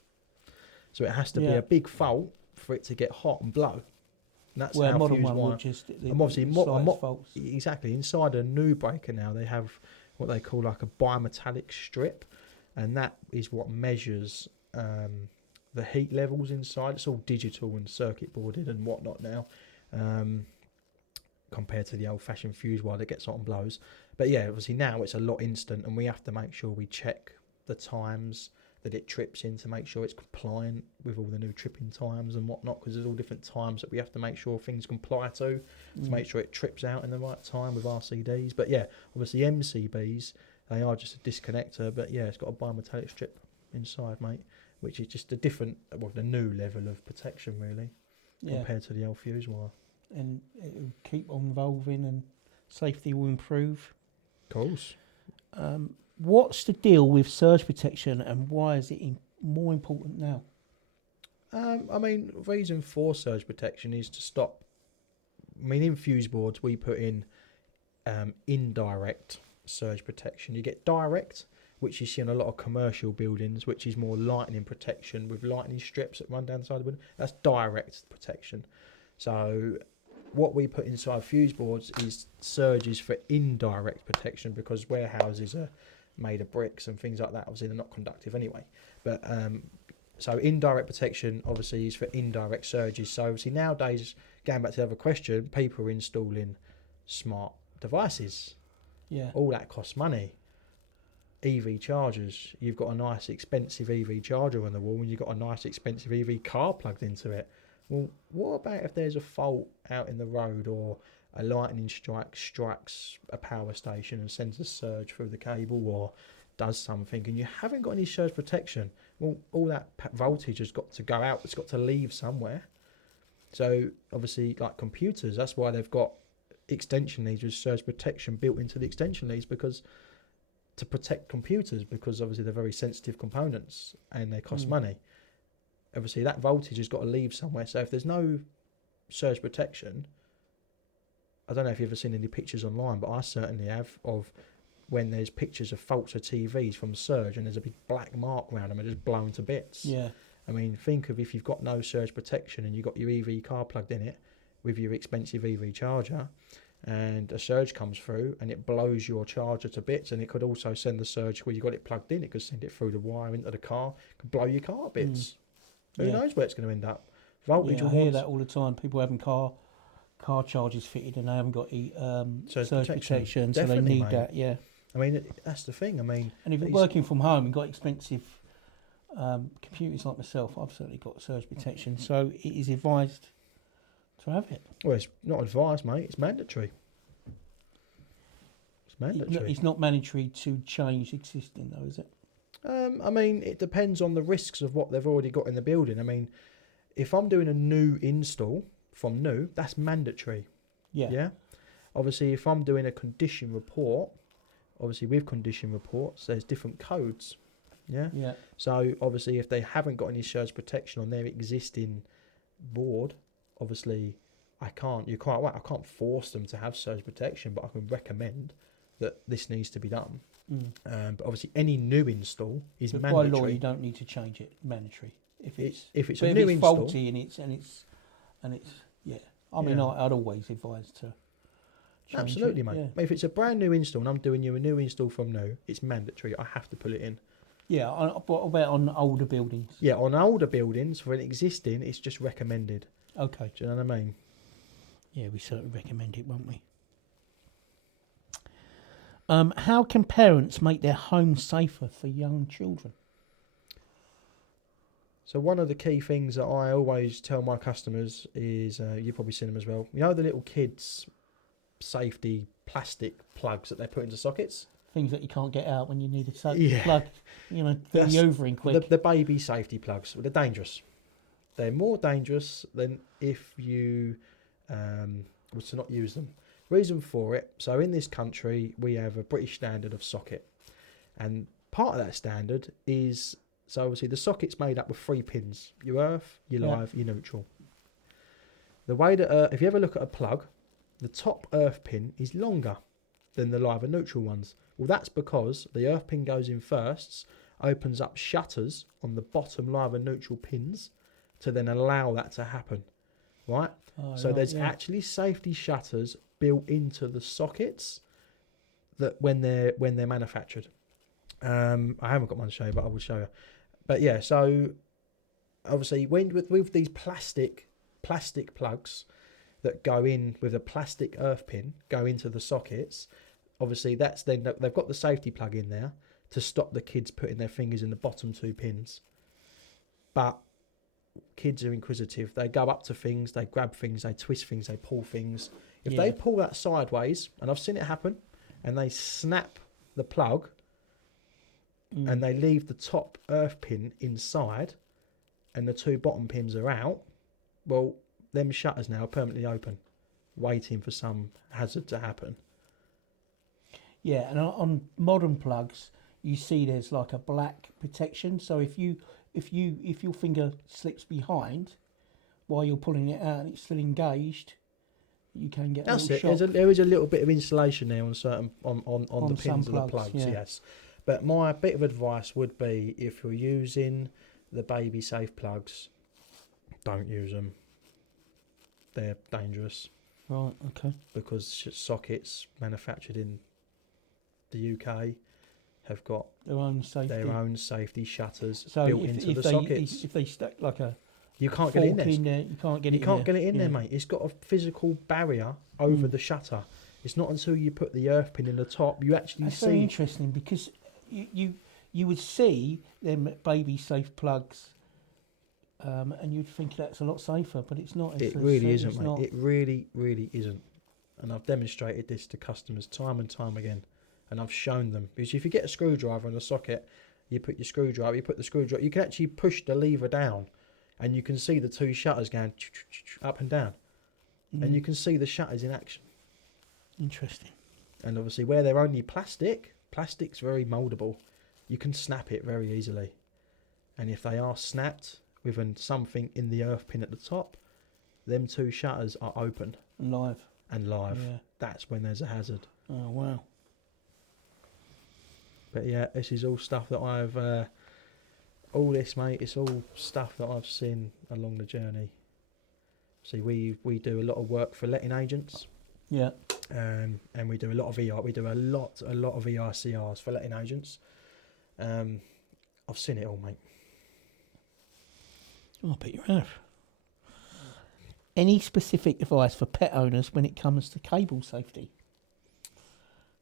So it has to be Yeah. a big fault for it to get hot and blow. And that's Where a how modern fuse one wire. will just And obviously, slightest faults. exactly inside a new breaker now, they have what they call like a bimetallic strip, and that is what measures the heat levels inside. It's all digital and circuit boarded and whatnot now, compared to the old-fashioned fuse wire that gets hot and blows. But yeah, obviously now it's a lot instant, and we have to make sure we check the times that it trips in to make sure it's compliant with all the new tripping times and whatnot, because there's all different times that we have to make sure things comply to make sure it trips out in the right time with RCDs. But yeah, obviously MCBs, they are just a disconnector, but yeah, it's got a bimetallic strip inside, mate, which is just a different, well, the new level of protection really, compared to the old fuse wire. And it will keep on evolving and safety will improve. Of course. What's the deal with surge protection and why is it more important now? I mean, the reason for surge protection is to stop. I mean, in fuse boards, we put in indirect surge protection. You get direct, which you see in a lot of commercial buildings, which is more lightning protection with lightning strips that run down the side of the building. That's direct protection. So what we put inside fuse boards is surges for indirect protection, because warehouses are made of bricks and things like that. Obviously, they're not conductive anyway. But so indirect protection obviously is for indirect surges. So obviously nowadays, going back to the other question, people are installing smart devices. Yeah. All that costs money. EV chargers. You've got a nice expensive EV charger on the wall and you've got a nice expensive EV car plugged into it. Well, what about if there's a fault out in the road, or a lightning strike strikes a power station and sends a surge through the cable, or does something, and you haven't got any surge protection? Well, all that voltage has got to go out. It's got to leave somewhere. So obviously, like computers, that's why they've got extension leads with surge protection built into the extension leads, because to protect computers, because obviously they're very sensitive components and they cost money. Obviously, that voltage has got to leave somewhere. So if there's no surge protection, I don't know if you've ever seen any pictures online, but I certainly have, of when there's pictures of faults of TVs from surge and there's a big black mark around them and just blown to bits. Yeah. I mean, think of if you've got no surge protection and you've got your EV car plugged in it with your expensive EV charger, and a surge comes through and it blows your charger to bits, and it could also send the surge where you got it plugged in. It could send it through the wire into the car, could blow your car to bits. Who knows where it's going to end up? Voltage. I hear that all the time. People having car chargers fitted and they haven't got surge protection, so they need that. Yeah. I mean, that's the thing. I mean, and if you're working from home and got expensive computers like myself, I've certainly got surge protection, so it is advised to have it. Well, it's not advised, mate. It's mandatory. It's mandatory. It's not mandatory to change existing, though, is it? I mean, it depends on the risks of what they've already got in the building. I mean, if I'm doing a new install from new, that's mandatory. Yeah. Obviously, if I'm doing a condition report, obviously with condition reports, there's different codes. Yeah. So obviously, if they haven't got any surge protection on their existing board, obviously, you're quite right, I can't force them to have surge protection, but I can recommend that this needs to be done. But obviously, any new install is mandatory. By law, you don't need to change it. Mandatory. If it's a new install, faulty and it's yeah. I mean, I'd always advise to change absolutely, it. mate. Yeah. If it's a brand new install and I'm doing you a new install from new, it's mandatory. I have to put it in. Yeah. What about on older buildings? Yeah, on older buildings for an existing, it's just recommended. Okay. Do you know what I mean? Yeah, we certainly recommend it, won't we? How can parents make their home safer for young children? So one of the key things that I always tell my customers is, you've probably seen them as well, you know the little kids' safety plastic plugs that they put into sockets? Things that you can't get out when you need a plug, the over in quick. The baby safety plugs, they're dangerous. They're more dangerous than if you was to not use them. Reason for it, so in this country we have a British standard of socket, and part of that standard is, so obviously the socket's made up of 3 pins: your earth, your live, your neutral. The way that if you ever look at a plug, the top earth pin is longer than the live and neutral ones, Well, that's because the earth pin goes in first, opens up shutters on the bottom live and neutral pins to then allow that to happen, right? Oh, So right, there's yeah. actually safety shutters built into the sockets that when they're manufactured. I haven't got one to show you, but I will show you. But yeah, so obviously when with these plastic plugs that go in with a plastic earth pin go into the sockets, obviously that's then they've got the safety plug in there to stop the kids putting their fingers in the bottom two pins. But kids are inquisitive. They go up to things, they grab things, they twist things, they pull things. If they pull that sideways, and I've seen it happen, and they snap the plug and they leave the top earth pin inside and the two bottom pins are out, well, them shutters now are permanently open, waiting for some hazard to happen. Yeah, and on modern plugs, you see there's like a black protection. So if your finger slips behind while you're pulling it out and it's still engaged, you can get That's a it. little shock. There is a little bit of insulation there on certain on the pins of the plugs, plugs, yeah. yes. But my bit of advice would be if you're using the baby safe plugs, don't use them. They're dangerous. Right, okay. Because sockets manufactured in the UK have got Their own safety shutters so built into the sockets. If they stuck like a You can't get it in there. you can't get it. You can't get it in there, mate. It's got a physical barrier over the shutter. It's not until you put the earth pin in the top you actually That's see. very interesting because you would see them baby safe plugs, and you'd think that's a lot safer, but it's not. It really isn't, mate. It really, really isn't. And I've demonstrated this to customers time and time again, and I've shown them because if you get a screwdriver in a socket, you put the screwdriver. You can actually push the lever down, and you can see the two shutters going up and down, and you can see the shutters in action. Interesting. And obviously, where they're only plastic's very mouldable. You can snap it very easily. And if they are snapped with something in the earth pin at the top, them two shutters are open Live. Yeah. That's when there's a hazard. Oh wow. But yeah, this is all stuff that I've all this, mate, it's all stuff that I've seen along the journey. See, we do a lot of work for letting agents. Yeah. And we do a lot of ER. We do a lot of EICRs for letting agents. I've seen it all, mate. Oh, I bet you have. Any specific advice for pet owners when it comes to cable safety?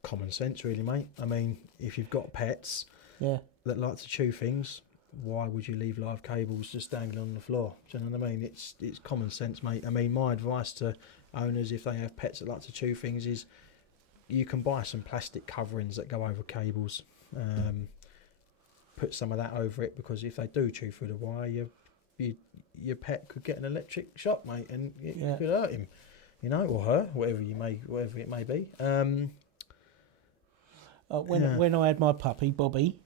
Common sense, really, mate. I mean, if you've got pets that like to chew things, why would you leave live cables just dangling on the floor? Do you know what I mean? It's common sense, mate. I mean, my advice to owners, if they have pets that like to chew things, is you can buy some plastic coverings that go over cables. Put some of that over it, because if they do chew through the wire, your pet could get an electric shock, mate, and it could hurt him, or her, whatever it may be. When I had my puppy Bobby,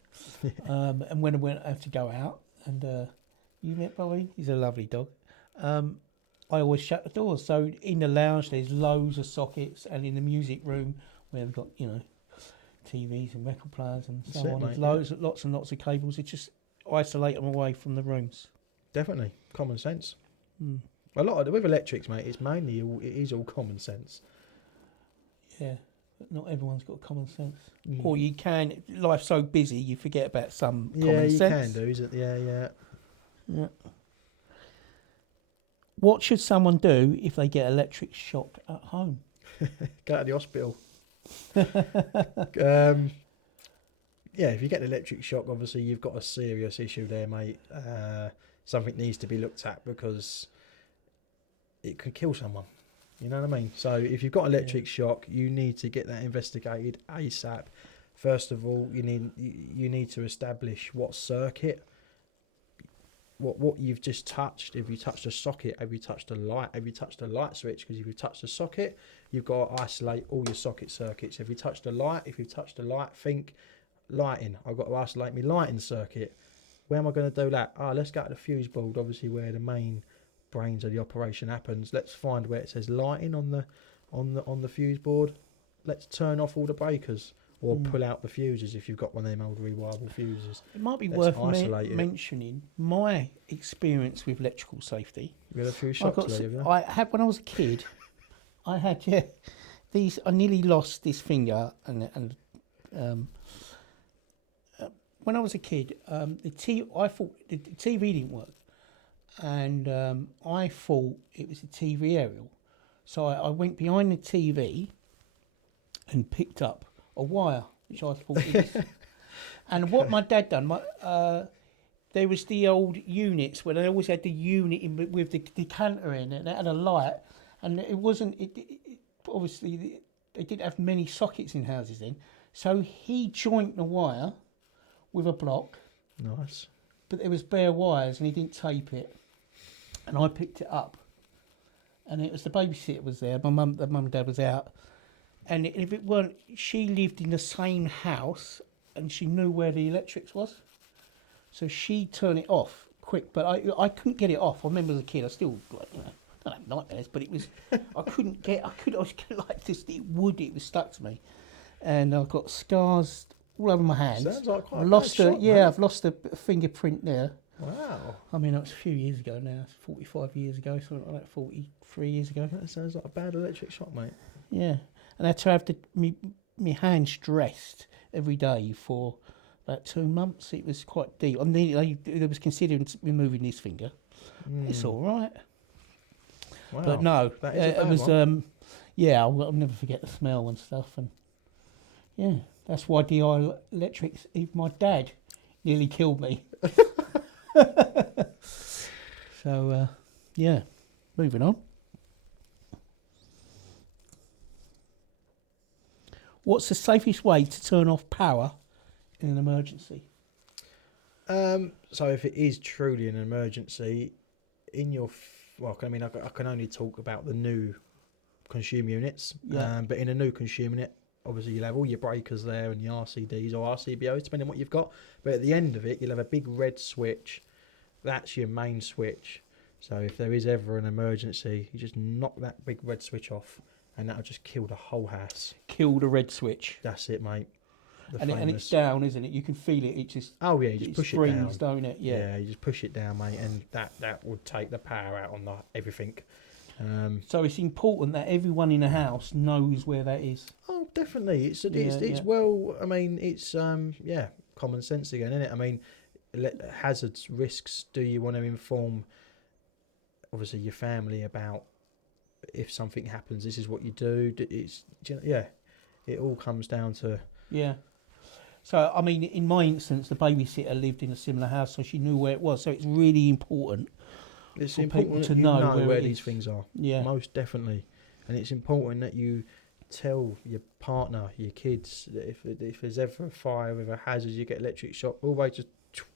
and when I had to go out, and you met Bobby, he's a lovely dog. I always shut the doors. So in the lounge, there's loads of sockets, and in the music room where we've got TVs and record players and so on. There's lots and lots of cables. It just isolate them away from the rooms. Definitely common sense. A lot of with electrics, mate, it is all common sense. Yeah, but not everyone's got common sense. Or you can. Life's so busy, you forget about some common sense. Yeah, you can do. Is it? Yeah. What should someone do if they get electric shock at home? Go to the hospital. If you get an electric shock, obviously you've got a serious issue there, mate. Something needs to be looked at, because it can kill someone. You know what I mean? So if you've got electric shock, you need to get that investigated ASAP. First of all, you need to establish what circuit, what you've just touched. Have you touched a socket? Have you touched a light? Have you touched a light switch? Because if you've touched a socket, you've got to isolate all your socket circuits. Have you touched a light? If you've touched a light, think lighting. I've got to isolate my lighting circuit. Where am I going to do that? Let's go to the fuse board, obviously where the main brains of the operation happens. Let's find where it says lighting on the fuse board. Let's turn off all the breakers. or pull out the fuses if you've got one of them old rewirable fuses. It might be Let's worth isolate it. mentioning my experience with electrical safety. You had a few shocks, have you? I had when I was a kid. I had these. I nearly lost this finger, and when I was a kid, I thought the TV didn't work, and I thought it was the TV aerial. So I went behind the TV and picked up a wire, which I thought it was. And what my dad done, there was the old units where they always had the unit in with the decanter in, and it had a light, and it wasn't. Obviously they didn't have many sockets in houses then, so he joined the wire with a block. Nice. But there was bare wires, and he didn't tape it, and I picked it up, and it was the babysitter was there. The mum and dad was out, and if it weren't, she lived in the same house, and she knew where the electrics was. So she turned it off quick, but I couldn't get it off. I remember as a kid, I still like, I don't have nightmares, but it was I was like this. It was stuck to me, and I've got scars all over my hands. Sounds like quite I've lost a fingerprint there. Wow. I mean, that was a few years ago now. It's 45 years ago, something like that. 43 years ago. That sounds like a bad electric shock, mate. Yeah, and I had to have my hands dressed every day for about 2 months. It was quite deep. I mean, they was considering removing this finger. It's all right. Wow. But no, That is a bad it was. one. I'll never forget the smell and stuff. And yeah, that's why DI electrics. Even my dad nearly killed me. So yeah, moving on. What's the safest way to turn off power in an emergency? So if it is truly an emergency, in your I can only talk about the new consumer units. Yeah. But in a new consumer unit, obviously you'll have all your breakers there and the RCDs or RCBOs, depending on what you've got. But at the end of it, you'll have a big red switch. That's your main switch. So if there is ever an emergency, you just knock that big red switch off, and that'll just kill the whole house. Kill the red switch. That's it, mate. And it's down, isn't it? You can feel it. It just you just push it down, don't it? Yeah. You just push it down, mate, and that would take the power out on everything. So it's important that everyone in the house knows where that is. Oh, definitely. It's well. I mean, it's common sense again, isn't it? I mean, hazards, risks. Do you want to inform, obviously, your family about if something happens? This is what you do. It all comes down to So, I mean, in my instance, the babysitter lived in a similar house, so she knew where it was. So it's really important. It's for important people that you know where these is. things are. Yeah. Most definitely. And it's important that you tell your partner, your kids, that if there's ever a fire with a hazard, you get electric shock, always just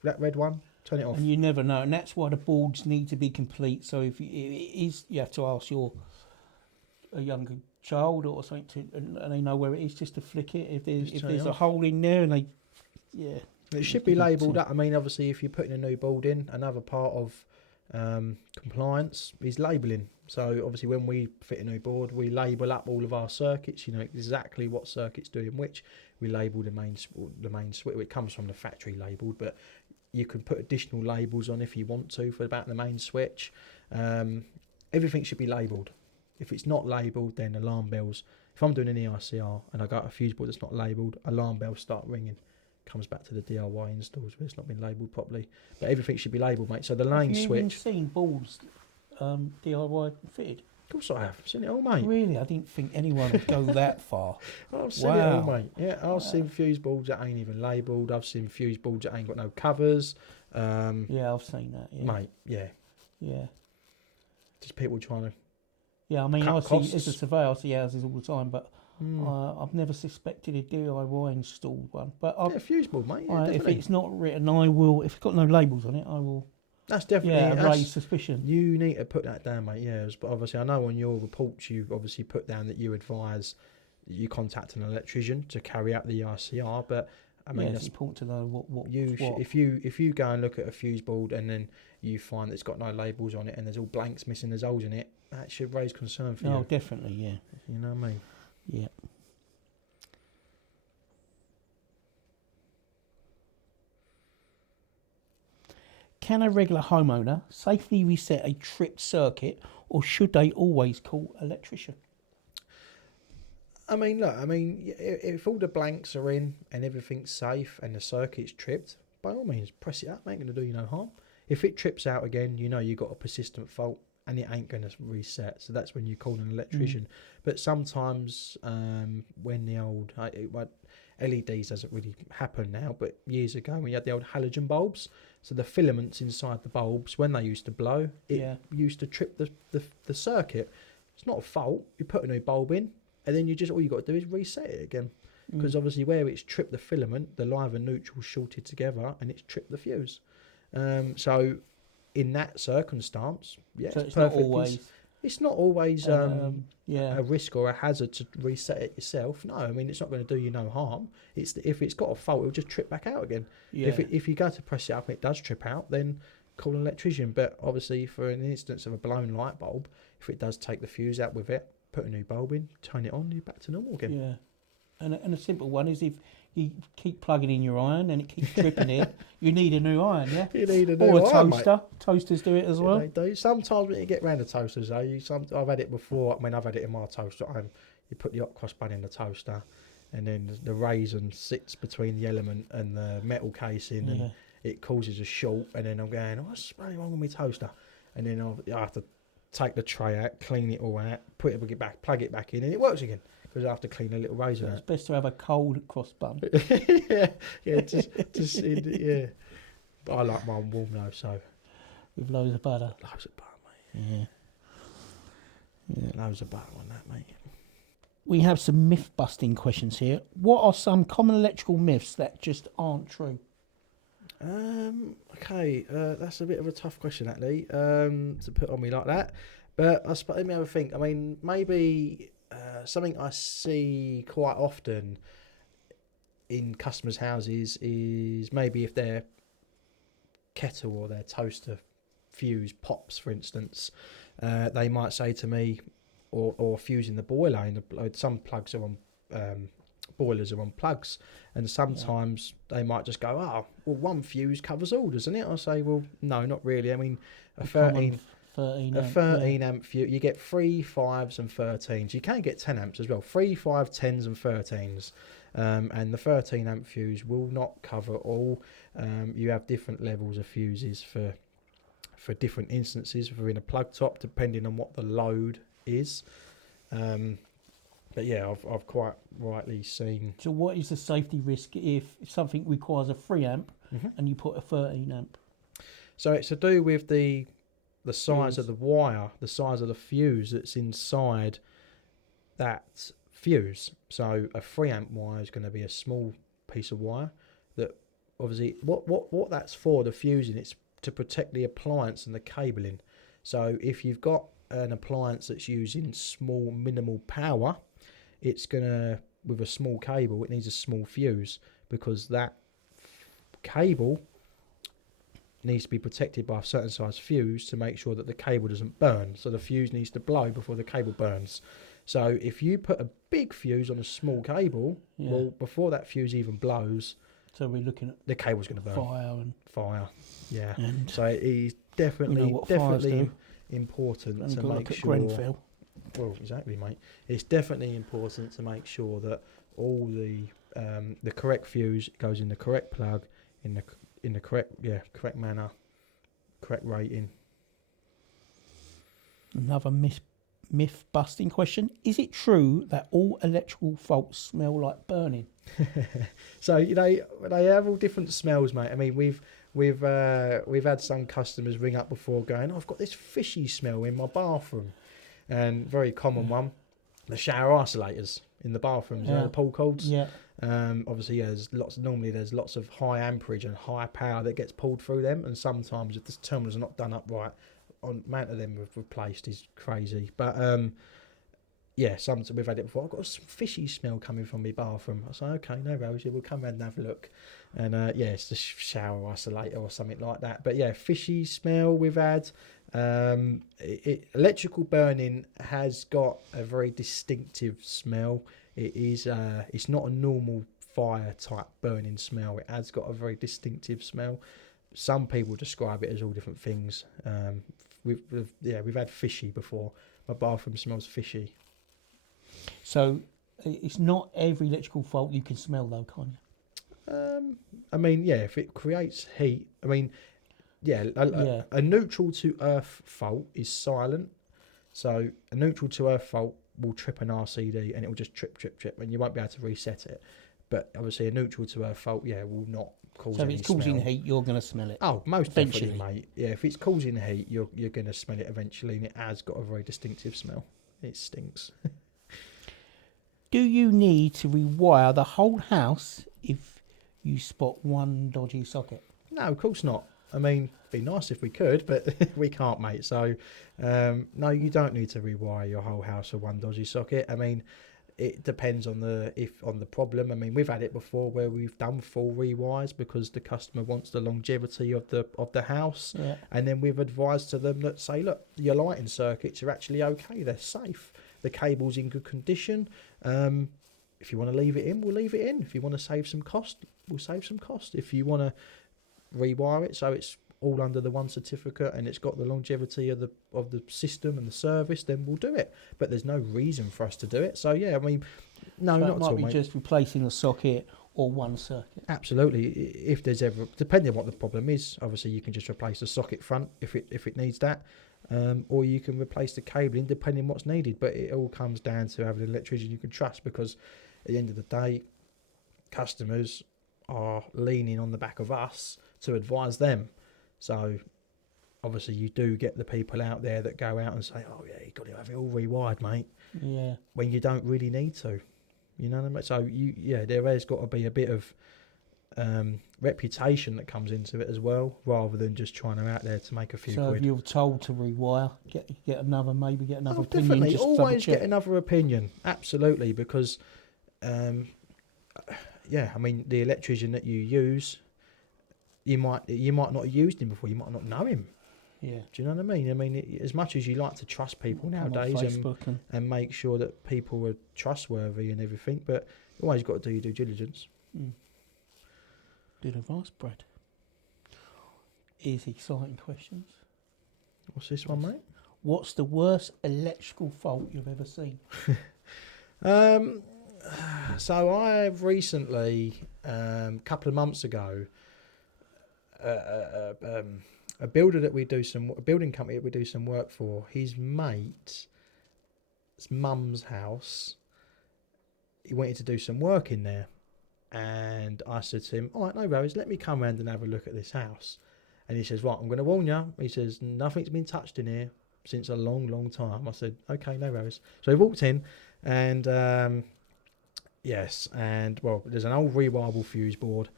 that red one, turn it off. And you never know. And that's why the boards need to be complete. So if you have to ask a younger child or something and they know where it is, just to flick it. If there's a hole in there, and it should be labelled up. I mean, obviously, if you're putting a new board in, another part of compliance is labelling. So obviously, when we fit a new board, we label up all of our circuits. You know exactly what circuit's doing which. We label the main switch. It comes from the factory labelled, but you can put additional labels on if you want to for about the main switch. Everything should be labelled. If it's not labelled, then alarm bells. If I'm doing an EICR and I got a fuse board that's not labelled, alarm bells start ringing. Comes back to the DIY installs where it's not been labelled properly. But everything should be labelled, mate. So the lane switch. Have you even seen boards DIY fitted? Of course I have. I've seen it all, mate. Really? I didn't think anyone would go that far. I've seen it all, mate. Yeah, I've seen fuse boards that ain't even labelled. I've seen fuse boards that ain't got no covers. Yeah, I've seen that. Yeah. Mate, yeah. Yeah. Just people trying to. Yeah, I mean, cut I see costs. as a surveyor, I see houses all the time, but I've never suspected a DIY installed one. But a fuse board, mate. Yeah, if it's not written, I will. If it's got no labels on it, I will. That's definitely raise suspicion. You need to put that down, mate. Yeah, but obviously, I know on your reports you obviously put down that you advise that you contact an electrician to carry out the EICR. But I mean, it's important to know what if you go and look at a fuse board and then you find that it's got no labels on it and there's all blanks missing, there's holes in it, that should raise concern for you. Oh, definitely, yeah. You know what I mean? Yeah. Can a regular homeowner safely reset a tripped circuit, or should they always call an electrician? I mean, look, if all the blanks are in and everything's safe and the circuit's tripped, by all means, press it up. It ain't going to do you no harm. If it trips out again, you know you've got a persistent fault and it ain't going to reset. So that's when you call an electrician. But sometimes when the old LEDs doesn't really happen now, but years ago when you had the old halogen bulbs, so the filaments inside the bulbs, when they used to blow, it used to trip the circuit. It's not a fault. You put a new bulb in, and then all you got to do is reset it again. Because obviously where it's tripped the filament, the live and neutral shorted together, and it's tripped the fuse. So in that circumstance, so it's perfect. It's not always a risk or a hazard to reset it yourself. No, I mean, it's not going to do you no harm. If it's got a fault, it'll just trip back out again. Yeah. If you go to press it up and it does trip out, then call an electrician. But obviously, for an instance of a blown light bulb, if it does take the fuse out with it, put a new bulb in, turn it on, you're back to normal again. Yeah. And a simple one is if you keep plugging in your iron and it keeps tripping it, you need a new iron, yeah? You need a new iron. Or a toaster. Mate. Toasters do it as well. They do. Sometimes when you get round to toasters, though, I've had it before. I mean, I've had it in my toaster. You put the hot cross bun in the toaster, and then the raisin sits between the element and the metal casing, and it causes a short. And then I'm going, what's really wrong with my toaster? And then I have to take the tray out, clean it all out, put it back, plug it back in, and it works again. Because I have to clean a little razor out. It's best to have a cold cross bun. yeah. But I like mine warm though, so. With loads of butter. Loads of butter, mate. Yeah. Loads of butter on that, mate. We have some myth-busting questions here. What are some common electrical myths that just aren't true? Okay, that's a bit of a tough question, actually, to put on me like that. But let me have a think. I mean, maybe something I see quite often in customers' houses is maybe if their kettle or their toaster fuse pops, for instance, they might say to me, or fuse in the boiler. Some plugs are on boilers are on plugs, and sometimes they might just go, oh, well, one fuse covers all, doesn't it? I say, well, no, not really. I mean, a 13 amp fuse, you get 3, 5s and 13s. You can get 10 amps as well, 3, 5, 10s and 13s. And the 13 amp fuse will not cover all. You have different levels of fuses for different instances within a plug top, depending on what the load is. But yeah, I've quite rightly seen. So what is the safety risk if something requires a 3 amp and you put a 13 amp? So it's to do with the size of the wire, the size of the fuse that's inside that fuse. So a 3 amp wire is going to be a small piece of wire that obviously what that's for, the fusing, it's to protect the appliance and the cabling. So if you've got an appliance that's using small minimal power, it's gonna, with a small cable, it needs a small fuse, because that cable needs to be protected by a certain size fuse to make sure that the cable doesn't burn. So the fuse needs to blow before the cable burns. So if you put a big fuse on a small cable, well, before that fuse even blows, so we're looking at the cable's going to burn. Fire. Yeah. And so it is definitely important to make sure. Well, exactly, mate. It's definitely important to make sure that all the correct fuse goes in the correct plug, in the correct manner, correct rating. Another myth busting question: is it true that all electrical faults smell like burning? So they have all different smells, mate. I mean, we've had some customers ring up before going, I've got this fishy smell in my bathroom. And very common one, the shower isolators in the bathrooms, you know, the pull cords. Yeah. Obviously, there's lots of high amperage and high power that gets pulled through them, and sometimes if the terminals are not done up right, on amount of them we've replaced is crazy. But sometimes we've had it before. I've got some fishy smell coming from my bathroom. I say, okay, no worries, we'll come round and have a look. And it's the shower isolator or something like that. But yeah, fishy smell we've had. Electrical burning has got a very distinctive smell. It is it's not a normal fire type burning smell. It has got a very distinctive smell. some people describe it as all different things. We've had fishy before. My bathroom smells fishy. So it's not every electrical fault you can smell, though, can't you? I mean, yeah, if it creates heat, I mean, yeah, a neutral to earth fault is silent. So a neutral to earth fault will trip an RCD and it will just trip, and you won't be able to reset it. But obviously a neutral to earth fault, will not cause any So if it's causing smell. heat, you're going to smell it. Oh, most eventually, definitely, mate. Yeah, if it's causing heat, you're going to smell it eventually, and it has got a very distinctive smell. It stinks. Do you need to rewire the whole house if you spot one dodgy socket? No, of course not. I mean, it'd be nice if we could, but we can't, mate. So, no, you don't need to rewire your whole house for one dodgy socket. I mean, it depends on the problem. I mean, we've had it before where we've done full rewires because the customer wants the longevity of the house, and then we've advised to them that say, look, your lighting circuits are actually okay. They're safe. The cable's in good condition. If you want to leave it in, we'll leave it in. If you want to save some cost, we'll save some cost. If you want to rewire it so it's all under the one certificate and it's got the longevity of the system and the service, then we'll do it. But there's no reason for us to do it. So yeah, I mean, no, so not it at might all, be mate. just replacing a socket or one circuit. Absolutely. If there's ever, depending on what the problem is, obviously you can just replace the socket front if it needs that, or you can replace the cabling depending on what's needed. But it all comes down to having an electrician you can trust, because at the end of the day, customers are leaning on the back of us to advise them. So obviously you do get the people out there that go out and say, oh yeah, you've got to have it all rewired, mate. Yeah. When you don't really need to. You know what I mean? So there has got to be a bit of reputation that comes into it as well, rather than just trying to out there to make a few So quid. if you're told to rewire, get another opinion. Definitely, just always get another opinion. Absolutely, because I mean, the electrician that you use, you might not have used him before. You might not know him. Yeah. Do you know what I mean? I mean, as much as you like to trust people nowadays and make sure that people are trustworthy and everything, but you always got to do your due diligence. Good advice, Brad. Easy, exciting questions. What's this one, mate? What's the worst electrical fault you've ever seen? So I've recently, a couple of months ago, a building company that we do some work for, his mate's mum's house, he wanted to do some work in there, and I said to him, all right, no worries, let me come round and have a look at this house. And he says, right, I'm going to warn you. He says, nothing's been touched in here since a long, long time. I said, okay, no worries. So he walked in, and yes, and well, there's an old rewirable fuse board.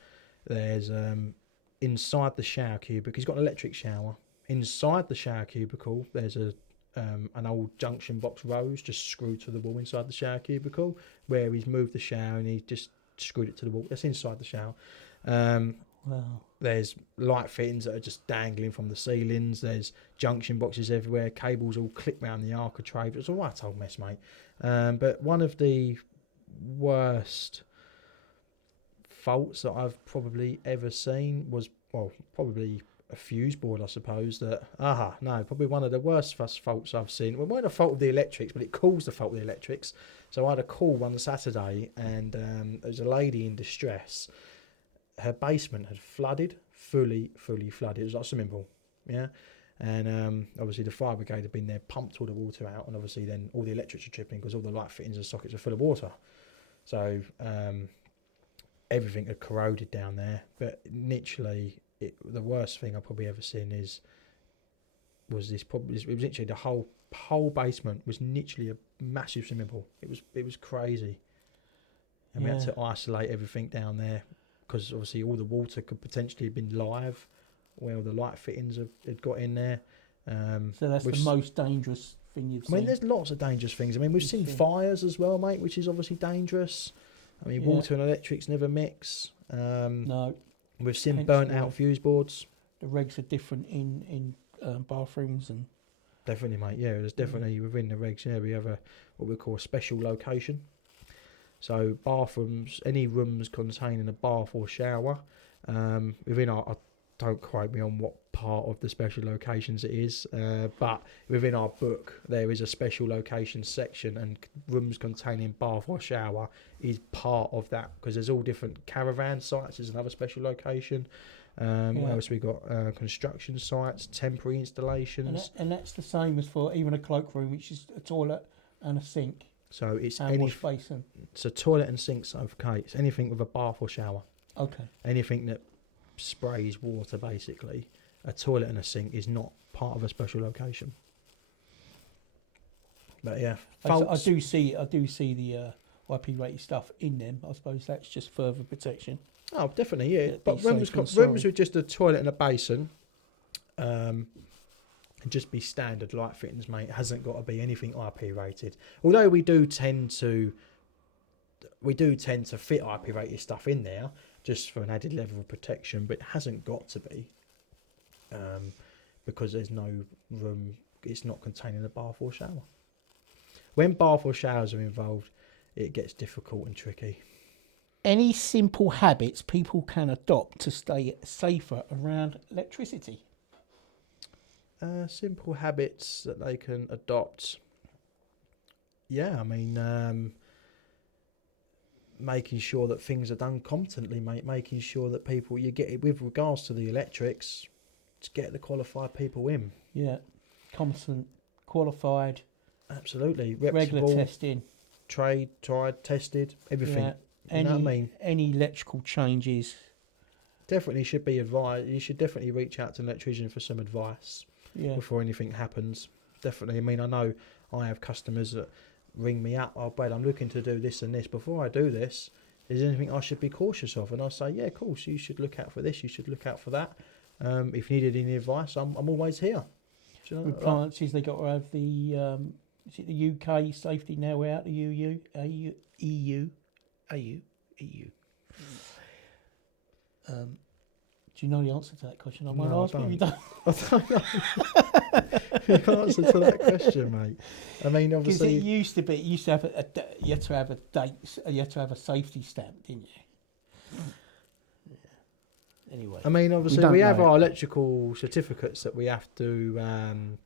There's inside the shower cubicle, he's got an electric shower. Inside the shower cubicle, there's an old junction box rose just screwed to the wall inside the shower cubicle, where he's moved the shower and he just screwed it to the wall. That's inside the shower. Wow. There's light fittings that are just dangling from the ceilings. There's junction boxes everywhere, cables all clipped around the architrave. It's a right old mess, mate. But one of the worst faults that I've probably ever seen was, well, probably a fuse board, I suppose. Probably one of the worst faults I've seen. It wasn't a fault of the electrics, but it caused the fault of the electrics. So I had a call one Saturday, and there was a lady in distress. Her basement had flooded, fully flooded. It was like a swimming pool, yeah. And obviously the fire brigade had been there, pumped all the water out, and obviously then all the electrics are tripping because all the light fittings and sockets are full of water. So everything had corroded down there. But literally, the worst thing I've probably ever seen was literally the whole basement was literally a massive swimming pool. It was crazy, and we had to isolate everything down there because obviously all the water could potentially have been live where all the light fittings had got in there. So that's the most dangerous thing you've seen? I mean, there's lots of dangerous things. I mean, we've seen fires as well, mate, which is obviously dangerous. I mean, water and electrics never mix. No. We've seen burnt out fuse boards. The regs are different in bathrooms and... Definitely, mate. Yeah, there's definitely within the regs. Yeah, we have what we call a special location. So bathrooms, any rooms containing a bath or shower, within our don't quote me on what part of the special locations it is, but within our book there is a special locations section, and rooms containing bath or shower is part of that, because there's all different caravan sites is another special location. What else we got? Construction sites, temporary installations, and that's the same as for even a cloakroom, which is a toilet and a sink. So it's and wash basin. So toilet and sink's okay. It's anything with a bath or shower. Okay. Anything that sprays water, basically. A toilet and a sink is not part of a special location. But yeah, I do see the IP rated stuff in them. I suppose that's just further protection. Oh, definitely, yeah. But rooms with just a toilet and a basin, and just be standard light fittings, mate. It hasn't got to be anything IP rated. Although we do tend to fit IP rated stuff in there just for an added level of protection, but it hasn't got to be, because there's no room. It's not containing a bath or shower. When bath or showers are involved, it gets difficult and tricky. Any simple habits people can adopt to stay safer around electricity? Simple habits that they can adopt. Yeah, I mean, making sure that things are done competently, mate. Making sure that people, you get it with regards to the electrics, to get the qualified people in. Yeah, competent, qualified. Absolutely. Reputable, regular testing. Tried, tested, everything. Yeah. You know what I mean? Any electrical changes. Definitely should be advised. You should definitely reach out to an electrician for some advice before anything happens. Definitely. I mean, I know I have customers that ring me up. Oh, Brad, I'm looking to do this and this. Before I do this, is there anything I should be cautious of? And I say, yeah, of course, you should look out for this. You should look out for that. If you needed any advice, I'm always here. Do you know, appliances, they got to have the is it the UK safety now out, the EU. Do you know the answer to that question? I might ask you if you don't. I don't know the answer to that question, mate. I mean, obviously, because it used to have you had to have a date, you had to have a safety stamp, didn't you? Yeah. Anyway, I mean, obviously, we have our electrical certificates that we have to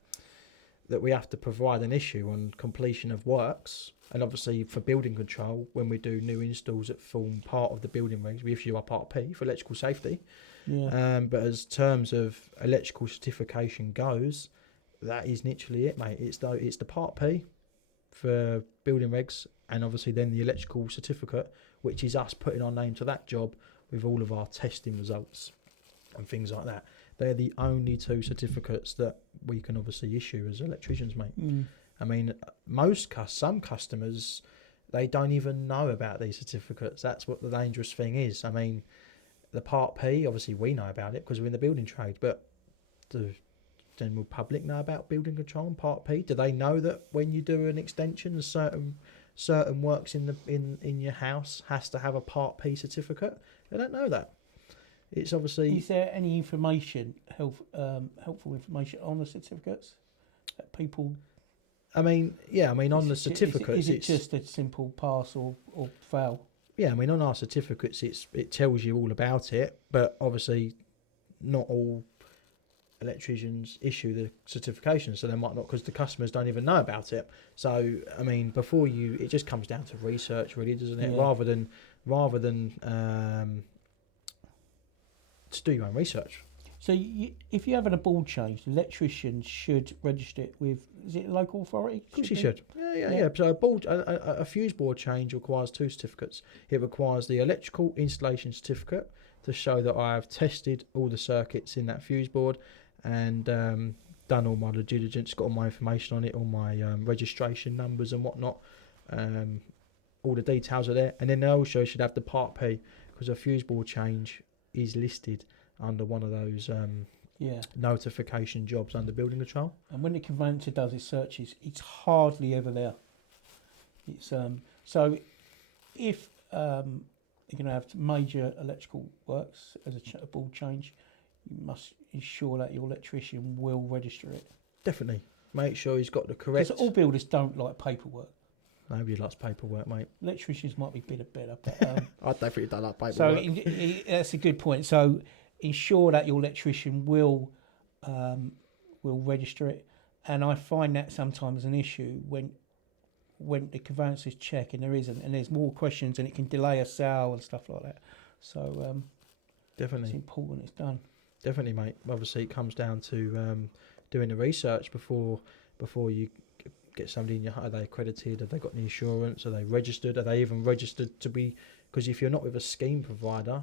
provide and issue on completion of works. And obviously for building control, when we do new installs that form part of the building regs, we issue our Part P for electrical safety. Yeah. But as terms of electrical certification goes, that is literally it, mate. It's the Part P for building regs, and obviously then the electrical certificate, which is us putting our name to that job with all of our testing results and things like that. They're the only two certificates that we can obviously issue as electricians, mate. I mean, some customers, they don't even know about these certificates. That's what the dangerous thing is. I mean, the Part P, obviously we know about it because we're in the building trade, but the general public know about building control and Part P? Do they know that when you do an extension, certain works in your house has to have a Part P certificate? They don't know that. It's obviously... Is there any information, helpful information on the certificates that people... on the certificates... Is it just a simple pass or fail? Yeah, I mean, on our certificates, it tells you all about it, but obviously not all electricians issue the certification, so they might not, because the customers don't even know about it. So, I mean, it just comes down to research, really, doesn't it? Yeah. Rather than to do your own research. So if you're having a board change, the electrician should register it with, is it a local authority? Of course he should. Yeah. So a fuse board change requires two certificates. It requires the electrical installation certificate to show that I have tested all the circuits in that fuse board and done all my due diligence, got all my information on it, all my registration numbers and whatnot. All the details are there. And then they also should have the Part P, because a fuse board change is listed under one of those notification jobs under building control. And when the conveyancer does his searches, it's hardly ever there. It's so if you're going to have major electrical works as a board change, you must ensure that your electrician will register it. Definitely. Make sure he's got the correct... Because all builders don't like paperwork. Nobody likes paperwork, mate. Electricians might be a bit better, but... I definitely don't like paperwork. So that's a good point. So ensure that your electrician will register it. And I find that sometimes an issue when the conveyancers check and there isn't, and there's more questions, and it can delay a sale and stuff like that. So Definitely. it's important it's done. Definitely, mate. Obviously, it comes down to doing the research before you get somebody in your home. Are they accredited? Have they got the insurance? Are they registered? Are they even registered to be? Because if you're not with a scheme provider,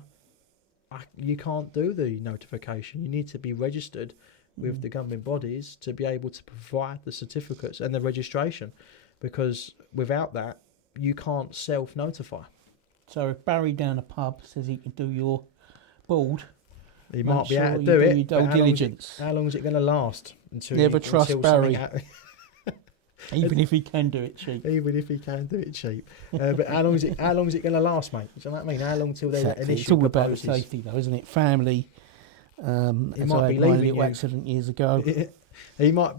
you can't do the notification. You need to be registered with the governing bodies to be able to provide the certificates and the registration, because without that, you can't self-notify. So if Barry down a pub says he can do your board, He make might be sure able to you do it. your but due diligence. How long is it going to last? Never trust until something Barry. Even if he can do it cheap. Even if he can do it cheap. But how long is it going to last, mate? Do you know what I mean? How long till there's Exactly. an issue? It's all about proposes? safety, though, isn't it? Family. As might I be had my leaving little you. accident years ago.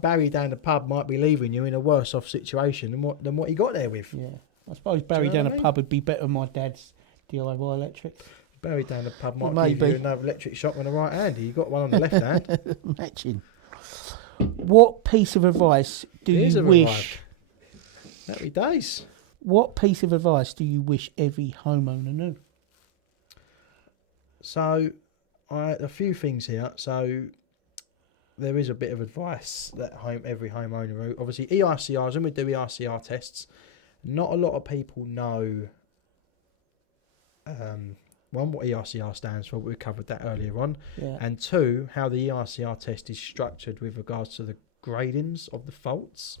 Barry down the pub might be leaving you in a worse off situation than what he got there with. Yeah. I suppose Barry know down what a I mean? pub would be better than my dad's DIY electric. Barry down the pub might Maybe. give you another electric shock on the right hand. You got one on the left hand. Matching. What piece of advice do Here's you a wish? Happy days. What piece of advice do you wish every homeowner knew? So, a few things here. So, there is a bit of advice that every homeowner. Obviously, EICRs, when we do EICR tests, not a lot of people know. One, what EICR stands for. We covered that earlier on. Yeah. And two, how the EICR test is structured with regards to the gradings of the faults.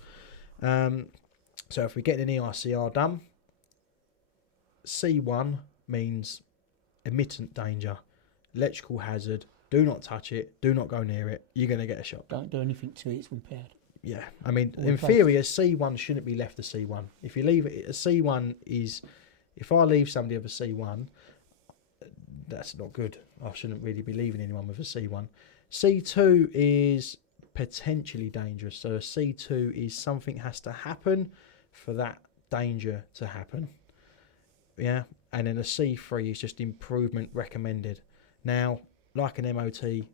So if we get an EICR done, C1 means emittent danger, electrical hazard, do not touch it, do not go near it, you're going to get a shock. Don't do anything to it, it's repaired. Yeah, I mean, Or in replaced. theory, a C1 shouldn't be left a C1. If you leave it, a C1 is, if I leave somebody with a C1, that's not good. I shouldn't really be leaving anyone with a C1. C2 is potentially dangerous. So a C2 is something has to happen for that danger to happen. Yeah, and then a C3 is just improvement recommended. Now, like an MOT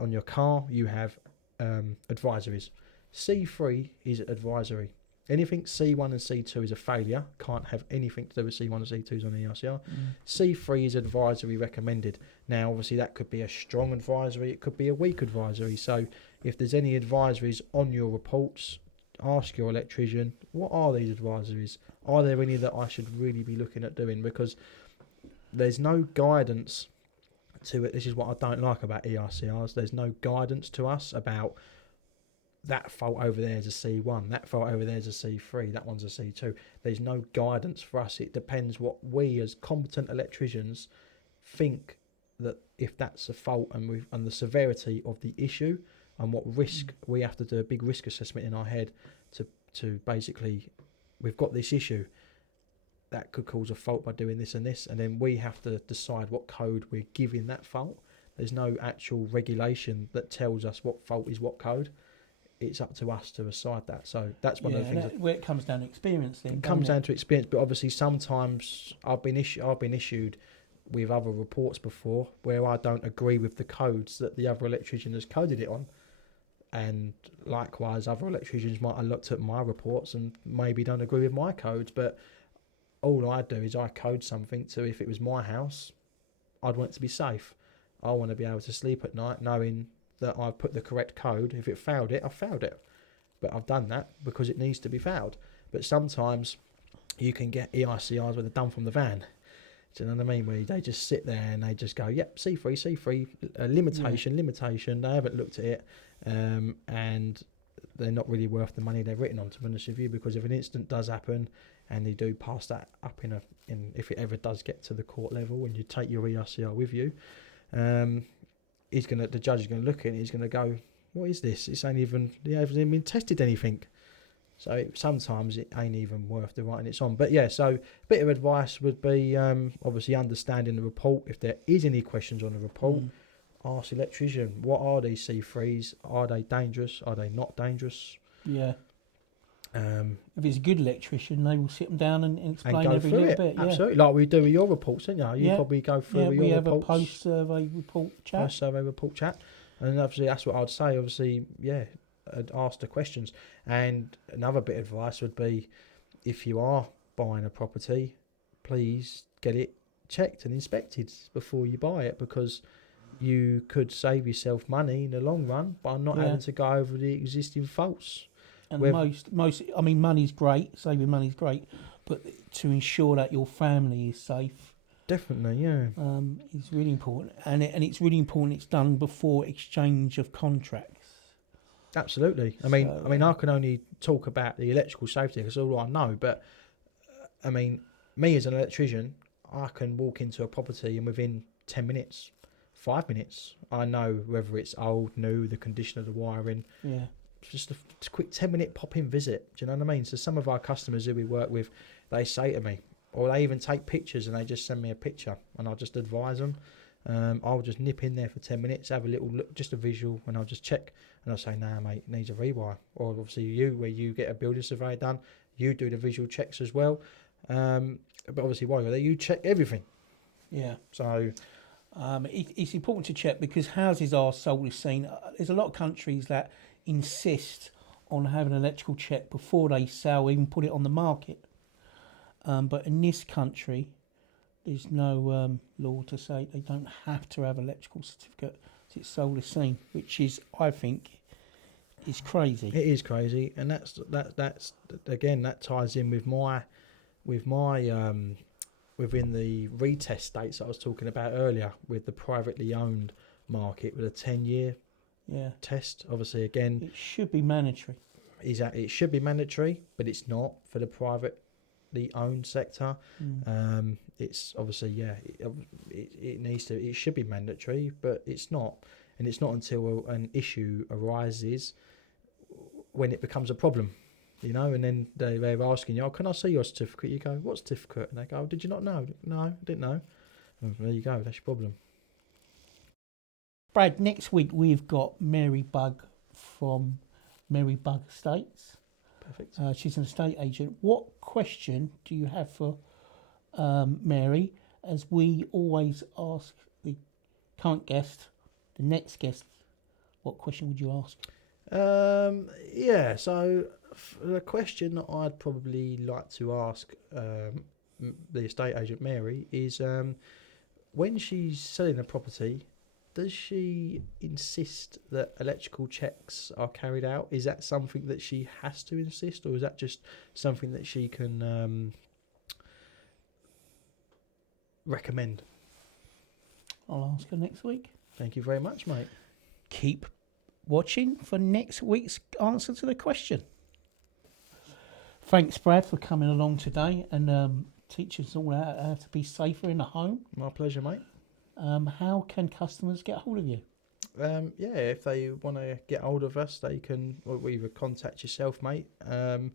on your car, you have advisories. C3 is advisory. Anything C1 and C2 is a failure. Can't have anything to do with C1 and C2s on the EICR. C3 is advisory recommended. Now, obviously, that could be a strong advisory. It could be a weak advisory. So, if there's any advisories on your reports, ask your electrician, what are these advisories? Are there any that I should really be looking at doing? Because there's no guidance to it. This is what I don't like about EICRs. There's no guidance to us about that fault over there is a C1, that fault over there is a C3, that one's a C2. There's no guidance for us. It depends what we as competent electricians think that if that's a fault and the severity of the issue and what risk we have to do a big risk assessment in our head to basically, we've got this issue that could cause a fault by doing this and this, and then we have to decide what code we're giving that fault. There's no actual regulation that tells us what fault is what code. It's up to us to decide that. So that's one of the things. Where it comes down to experience, then. It comes down to experience, but obviously sometimes I've been issued with other reports before where I don't agree with the codes that the other electrician has coded it on, and likewise other electricians might have looked at my reports and maybe don't agree with my codes. But all I do is I code something to, if it was my house, I'd want it to be safe. I want to be able to sleep at night knowing that I've put the correct code. If it failed it, I've failed it. But I've done that because it needs to be failed. But sometimes you can get EICRs where they're done from the van. Do you know what I mean? Where they just sit there and they just go, yep, C3, limitation. They haven't looked at it, and they're not really worth the money they're written on, to be honest with you, because if an incident does happen and they do pass that up in if it ever does get to the court level and you take your EICR with you, the judge is going to look at it and he's going to go, what is this? It hasn't even been tested anything. So sometimes it ain't even worth the writing it's on. But yeah, so a bit of advice would be obviously understanding the report. If there is any questions on the report, ask the electrician, what are these C3s? Are they dangerous? Are they not dangerous? Yeah. If it's a good electrician, they will sit them down and and explain go every through little it. bit. Yeah. Absolutely, like we do with your reports, don't you? You Yeah. probably go through Yeah, with we your have reports. a post-survey report chat. Post-survey report chat, and obviously that's what I'd say. Obviously, yeah, I'd ask the questions. And another bit of advice would be, if you are buying a property, please get it checked and inspected before you buy it, because you could save yourself money in the long run by not Yeah. having to go over the existing faults. And With- most, I mean, money's great, saving money's great, but to ensure that your family is safe, Definitely, yeah. is really important. And it's really important it's done before exchange of contracts. Absolutely. I mean, I can only talk about the electrical safety because all I know. But I mean, me as an electrician, I can walk into a property and within 10 minutes, 5 minutes, I know whether it's old, new, the condition of the wiring. Yeah. Just a quick 10-minute pop-in visit. Do you know what I mean? So some of our customers who we work with, they say to me, or they even take pictures and they just send me a picture, and I'll just advise them. I'll just nip in there for 10 minutes, have a little look, just a visual, and I'll just check. And I'll say, nah, mate, it needs a rewire. Or obviously where you get a building survey done, you do the visual checks as well. But obviously while you're there, you check everything. Yeah. So it's important to check because houses are solely seen. There's a lot of countries that insist on having an electrical check before they sell, even put it on the market. But in this country, there's no law to say they don't have to have an electrical certificate. It's sold as seen, which is, I think, is crazy. it is crazy, and that's again, that ties in with my within the retest states I was talking about earlier, with the privately owned market with a 10-year test. Obviously, again, It should be mandatory. it should be mandatory, but it's not for the privately owned sector. It's obviously it should be mandatory, but it's not, and it's not until an issue arises when it becomes a problem, you know. And then they're asking you, "Oh, can I see your certificate?" You go, "What certificate?" And they go, "Did you not know?" "No, I didn't know." And there you go. That's your problem. Brad, next week we've got Mary Bug from Mary Bug Estates. Perfect. She's an estate agent. What question do you have for Mary? As we always ask the current guest, the next guest, what question would you ask? So the question that I'd probably like to ask the estate agent Mary is, when she's selling a property, does she insist that electrical checks are carried out? Is that something that she has to insist, or is that just something that she can recommend? I'll ask her next week. Thank you very much, mate. Keep watching for next week's answer to the question. Thanks, Brad, for coming along today and teaching us all how to be safer in the home. My pleasure, mate. How can customers get hold of you? If they want to get hold of us, they can either contact yourself, mate, and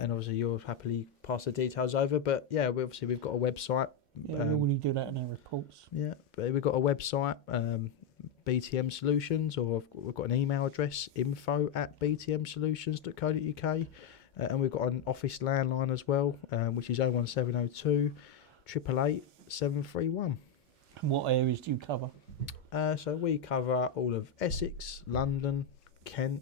obviously you'll happily pass the details over. But yeah, we've got a website. Yeah, we already do that in our reports. Yeah, but we've got a website, BTM Solutions, or we've got an email address, info@btmsolutions.co.uk, and we've got an office landline as well, which is 01702 888 731. And what areas do you cover? So we cover all of Essex, London, Kent,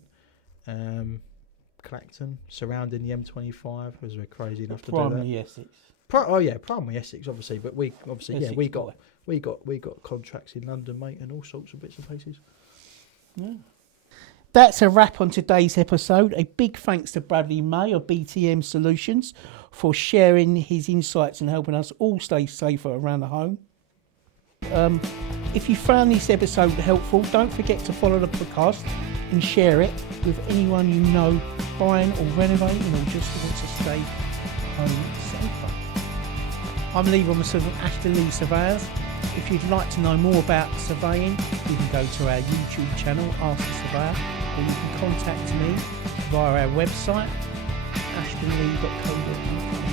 Clacton, surrounding the M25, as we're crazy enough to do that. Primarily Essex. Primarily Essex, obviously, but we obviously Essex we got contracts in London, mate, and all sorts of bits and pieces. Yeah. That's a wrap on today's episode. A big thanks to Bradley May of BTM Solutions for sharing his insights and helping us all stay safer around the home. If you found this episode helpful, don't forget to follow the podcast and share it with anyone you know buying or renovating or just wants to stay home safer. I'm Lee Robinson from Ashton Lee Surveyors. If you'd like to know more about surveying, you can go to our YouTube channel, Ask the Surveyor, or you can contact me via our website, ashtonlee.co.uk.